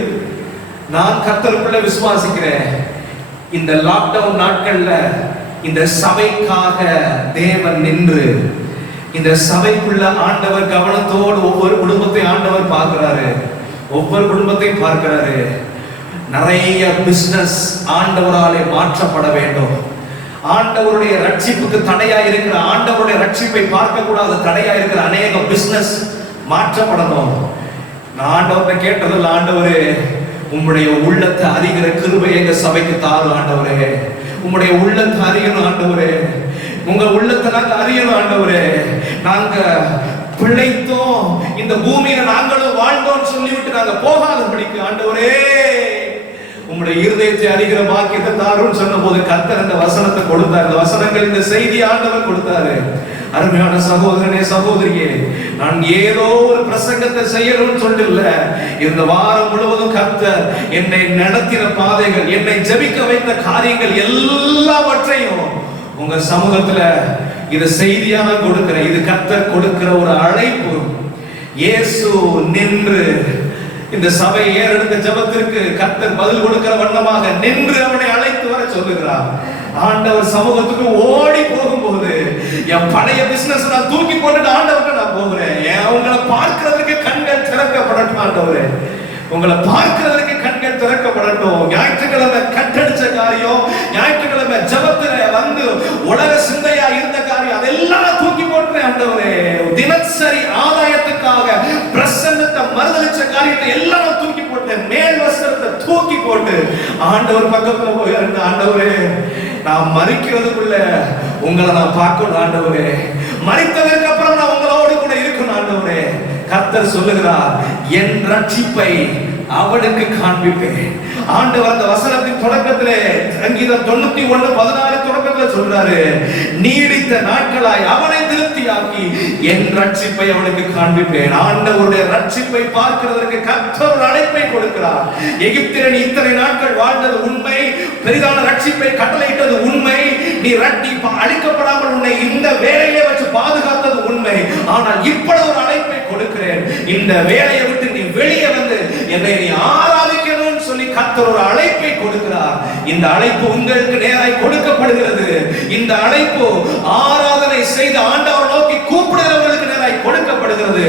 நான் கர்த்தருக்குள்ள விசுவாசிக்கிறேன், இந்த லாக்டவுன் நாட்கள்ல இந்த சபைக்காக தேவன் நின்று, இந்த சபைக்குள்ள ஆண்டவர் கவனத்தோடு ஒவ்வொரு குடும்பத்தை ஆண்டவர் பார்க்கிறாரு, ஒவ்வொரு குடும்பத்தையும் பார்க்கிறாரு. நிறைய பிசினஸ் ஆண்டவராலே மாற்றப்பட வேண்டும். ஆண்டவருடைய ரட்சிப்புக்கு தடையா இருக்கிற, ஆண்டவருடைய ரட்சிப்பை பார்க்க கூடாத தடையா இருக்கிற அநேக பிசினஸ் மாற்றப்படணும். நான் ஆண்டவரை கேட்டதில்ல, ஆண்டவரே உம்முடைய உள்ளத்தை அறிகிற கிருபை எங்க சபைக்கு தாரும் ஆண்டவரே, உம்முடைய உள்ளத்தை அறியணும் ஆண்டவரே, உங்க உள்ளத்தை நாங்க அறியணும் ஆண்டவரே, நாங்க பிழைத்தோம், இந்த பூமியில நாங்களும் வாழ்ந்தோம் சொல்லிவிட்டு நாங்க போகாதபடிக்கு ஆண்டவரே உம்முடைய இருதயத்தை அறிகிற பாக்கியத்தை தாரும் சொன்ன போது கர்த்தர் அந்த வசனத்தை கொடுத்தார். இந்த வசனங்கள், இந்த செய்தி ஆண்டவர் கொடுத்தாரு. அருமையான சகோதரனே சகோதரியே, நான் ஏதோ ஒரு பிரசங்கத்தை செய்யணும்னு சொல்லல, இந்த வாரம் முழுவதும் கர்த்தர் என்னை நடத்தின பாதைகள், என்னை ஜெபிக்க வைத்த காரியங்கள் எல்லாவற்றையும் உங்க சமூகத்துல இத செய்தியாக கொடுக்கிறேன். இது கர்த்தர் கொடுக்கிற ஒரு அழைப்பு. இயேசு நின்று இந்த சபை ஏறெடுத்த ஜெபத்திற்கு கர்த்தர் பதில் கொடுக்கிற வண்ணமாக நின்று அவனை அழைத்து வர சொல்லுகிறார். ஆண்டவர் சமூகத்துக்கு ஓடி போகும்போது, என் பழைய பிசினஸ் நான் தூக்கி போட்டுட்டு ஆண்டவர்கிட்ட நான் போகிறேன், உங்களை பார்க்கிறதுக்கு கண்கள் திறக்கப்படட்டும் ஆண்டவரே, உங்களை பார்க்கிறதுக்கு கண்கள் திறக்கப்படட்டும். ஞாயிற்றுக்கிழமை கட்டடிச்ச காரியம், ஞாயிற்றுக்கிழமை ஜெபத்துல வந்து உலக சிந்தையா இருந்த காரியம், அதெல்லாம் தூக்கி போட்டுறேன் ஆண்டவரே. தினசரி ஆதாயத்துக்காக பிரசன்னத்தை மறுதலிச்ச காரியத்தை எல்லாம் தூக்கி போட்டேன். மேல் வஸ்திரத்தை தூக்கி போட்டு ஆண்டவர் பக்கத்துல போய், ஆண்டவரே நான் மரிக்கிறதுக்குள்ள உங்களை நான் பார்க்கணும் ஆண்டவரே, மரித்ததற்கு அப்புறம் நான் உங்களோடு கூட இருக்கணும் ஆண்டவரே. கர்த்தர் சொல்லுகிறார், என் ரட்சிப்பை அவனுக்கு காண்பிப்பேன். ஆண்டவர் அந்த வசனத்தின் தொடக்கத்திலே சங்கீதம் 91:16 தொடக்கத்துல சொல்றாரு, நீடித்த நாட்களாய் அவனை திருப்தியாக்கி என் ரட்சிப்பை அவனுக்கு காண்பிப்பேன். ஆண்டவருடைய ரட்சிப்பை பார்க்கிறதற்கு கர்த்தர் ஒரு அழைப்பை கொடுக்கிறார். எகிப்தியன் இத்தனை நாட்கள் வாழ்ந்தது உண்மை, பெரிதான ரட்சிப்பை கட்டளையிட்டது உண்மை, நீ அழிக்கப்படாமல் உன்னை இந்த வேலையை வச்சு பாதுகாத்தது உண்மை. ஆனால் இப்பொழுது ஒரு அழைப்பை கொடுக்கிறேன், இந்த வேலையை விட்டு நீ வெளியே வந்து என்னை நீ ஆராதிக்கணும்னு சொல்லி கர்த்தர் ஒரு அழைப்பை கொடுக்கிறார். இந்த அழைப்பு உங்களுக்கு நேராய் கொடுக்கப்படுகிறது. இந்த அழைப்பு ஆராதனை செய்து ஆண்டவர் நோக்கி கூப்பிடுகிறவர்களுக்கு நேராய் கொடுக்கப்படுகிறது.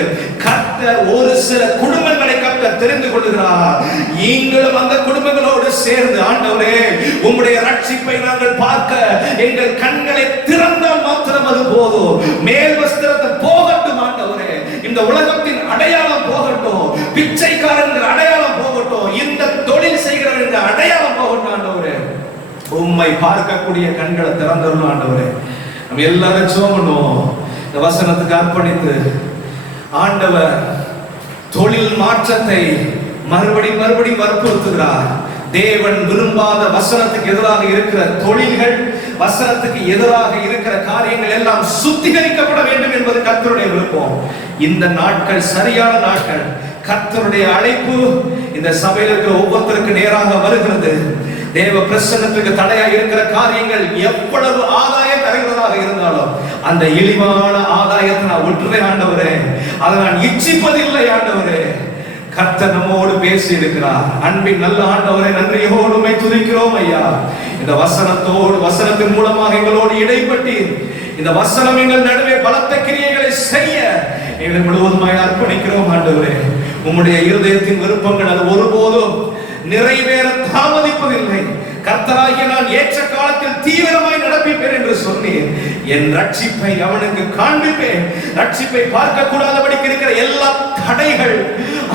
கர்த்தர் ஒரு சில குடும்பங்களை கர்த்தர் தெரிந்து கொள்கிறார். நீங்களும் அந்த குடும்பங்களோடு சேர்ந்து, ஆண்டவரே உம்முடைய ரட்சிப்பை நாங்கள் பார்க்க எங்கள் கண்களை திறந்தால் மாத்திரம் அது போதும். மேல் வஸ்திரத்தை போகட்டும் ஆண்டவரே, இந்த உலகத்தின் அடையாளம் போகட்டும், பிச்சைக்காரன் அடையாளம் போகட்டும், இந்த தொழில் செய்கிற அடையாளம் போகட்டும் ஆண்டவரே. உம்மை பார்க்கக்கூடிய கண்களை திறந்தருளும் ஆண்டவரே. நம்ம எல்லாரும் சோமணும் இந்த வசனத்துக்கு அர்ப்பணித்து, ஆண்டவர் தொழில் மாற்றத்தை மறுபடியும் வற்புறுத்துகிறார். தேவன் விரும்பாத வசனத்துக்கு எதிராக இருக்கிற தொழில்கள், வசனத்துக்கு எதிராக இருக்கிற காரியங்கள் எல்லாம் சுத்திகரிக்கப்பட வேண்டும் என்பது கர்த்தருடைய விருப்பம். இந்த நாட்கள் சரியான நாட்கள். கர்த்தருடைய அழைப்பு இந்த சபையில் இருக்கிற ஒவ்வொருத்தருக்கு நேராக வருகிறது. தேவ பிரசன்னத்துக்கு தடையா இருக்கிற காரியங்கள் எவ்வளவு ஆதாயம் தருகிறதாக இருந்தாலும் அந்த இழிவான ஆதாயத்தை நான் விட்டுறேன் ஆண்டவரே, அதை நான் இச்சிப்பதில்லை ஆண்டவரே. கர்த்தர் நம்மோடு பேசி இருக்கிறார். அன்பின் நல்ல ஆண்டவரை நன்றியோடு உம்மை துதிக்கிறோம் ஐயா. இந்த வசனத்தின் மூலமாக எங்களோடு இடைப்பட்டு இந்த வசனம் எங்கள் நடுவே பலத்த கிரியைகளை செய்ய எங்களை முழுவதுமாய் அர்ப்பணிக்கிறோம் ஆண்டவரே. உம்முடைய இருதயத்தின் விருப்பங்கள் அது ஒருபோதும் நிறைவேற தாமதிப்பதில்லை. கர்த்தராகிய நான் ஏற்ற காலத்தில் தீவிரமாய் நடப்பிப்பேன் என்று சொன்னேன். என் ரட்சிப்பை அவனுக்கு காண்பிப்பேன். ரட்சிப்பை பார்க்க கூடாதபடிக்கு இருக்கிற எல்லா தடைகள்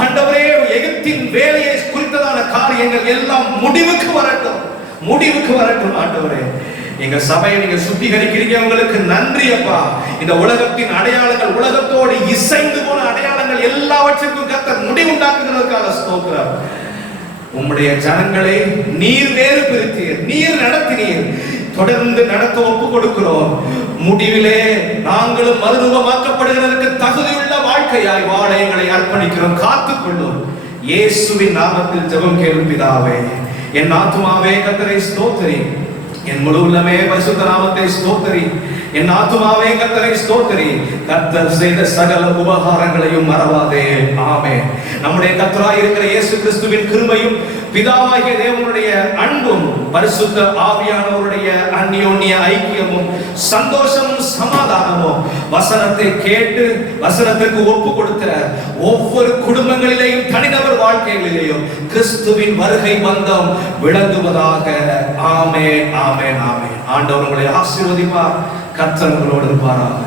ஆண்டவரே, எகிப்தின் வேலையை குறித்ததான காரியங்கள் எல்லாம் முடிவுக்கு வரட்டும் ஆண்டவரே. எங்க சபையை நீங்க சுத்திகரிக்கிறீங்க, உங்களுக்கு நன்றி அப்பா. இந்த உலகத்தின் அடையாளங்கள், உலகத்தோடு இசைந்து போன அடையாளங்கள் எல்லாவற்றிற்கும் கர்த்தர் முடிவுண்டாக்குகிறதுக்காக ஸ்தோத்திரம். உம்முடைய ஜனங்களை நீர் வேறு பிரித்தீர், நீர் நடத்தினீர். தொடர்ந்து நடத்த ஒப்பு கொடுக்கிறோம். முடிவிலே நாங்களும் மறுரூபமாக்கப்படுகிறதற்கு தகுதியுள்ள வாழ்க்கையாய் வாழ எங்களை அர்ப்பணிக்கிறோம். காத்துக்கொள்ளும். இயேசுவின் நாமத்தில் ஜெபம் கேளும் பிதாவே. என் ஆத்துமாவே கர்த்தரை ஸ்தோத்திரி, என் முழு உள்ளமே பரிசுத்த நாமத்தை ஸ்தோத்திரி. என் ஆத்துமாவே கர்த்தரை ஸ்தோத்திரி, கர்த்தர் செய்த சகல உபகாரங்களையும் மறவாதே. ஆமென். நம்முடைய கர்த்தராய் இருக்கிற இயேசு கிறிஸ்துவின் கிருபையும் பிதாவாகிய தேவனுடைய அன்பும் பரிசுத்த ஆவியானவருடைய அந்யோன்ய ஐக்கியமும் சந்தோஷமும் சமாதானமும் வசனத்தை கேட்டு வசனத்திற்கு ஒப்பு கொடுக்கிற ஒவ்வொரு குடும்பங்களிலேயும் தனிநபர் வாழ்க்கைகளிலேயும் கிறிஸ்துவின் வருகை பந்தம் விளங்குவதாக. ஆமென், ஆமென், ஆமென். ஆண்டவர் உங்களை ஆசீர்வதிப்பார். கர்த்தர் உங்களோடு இருப்பாராக.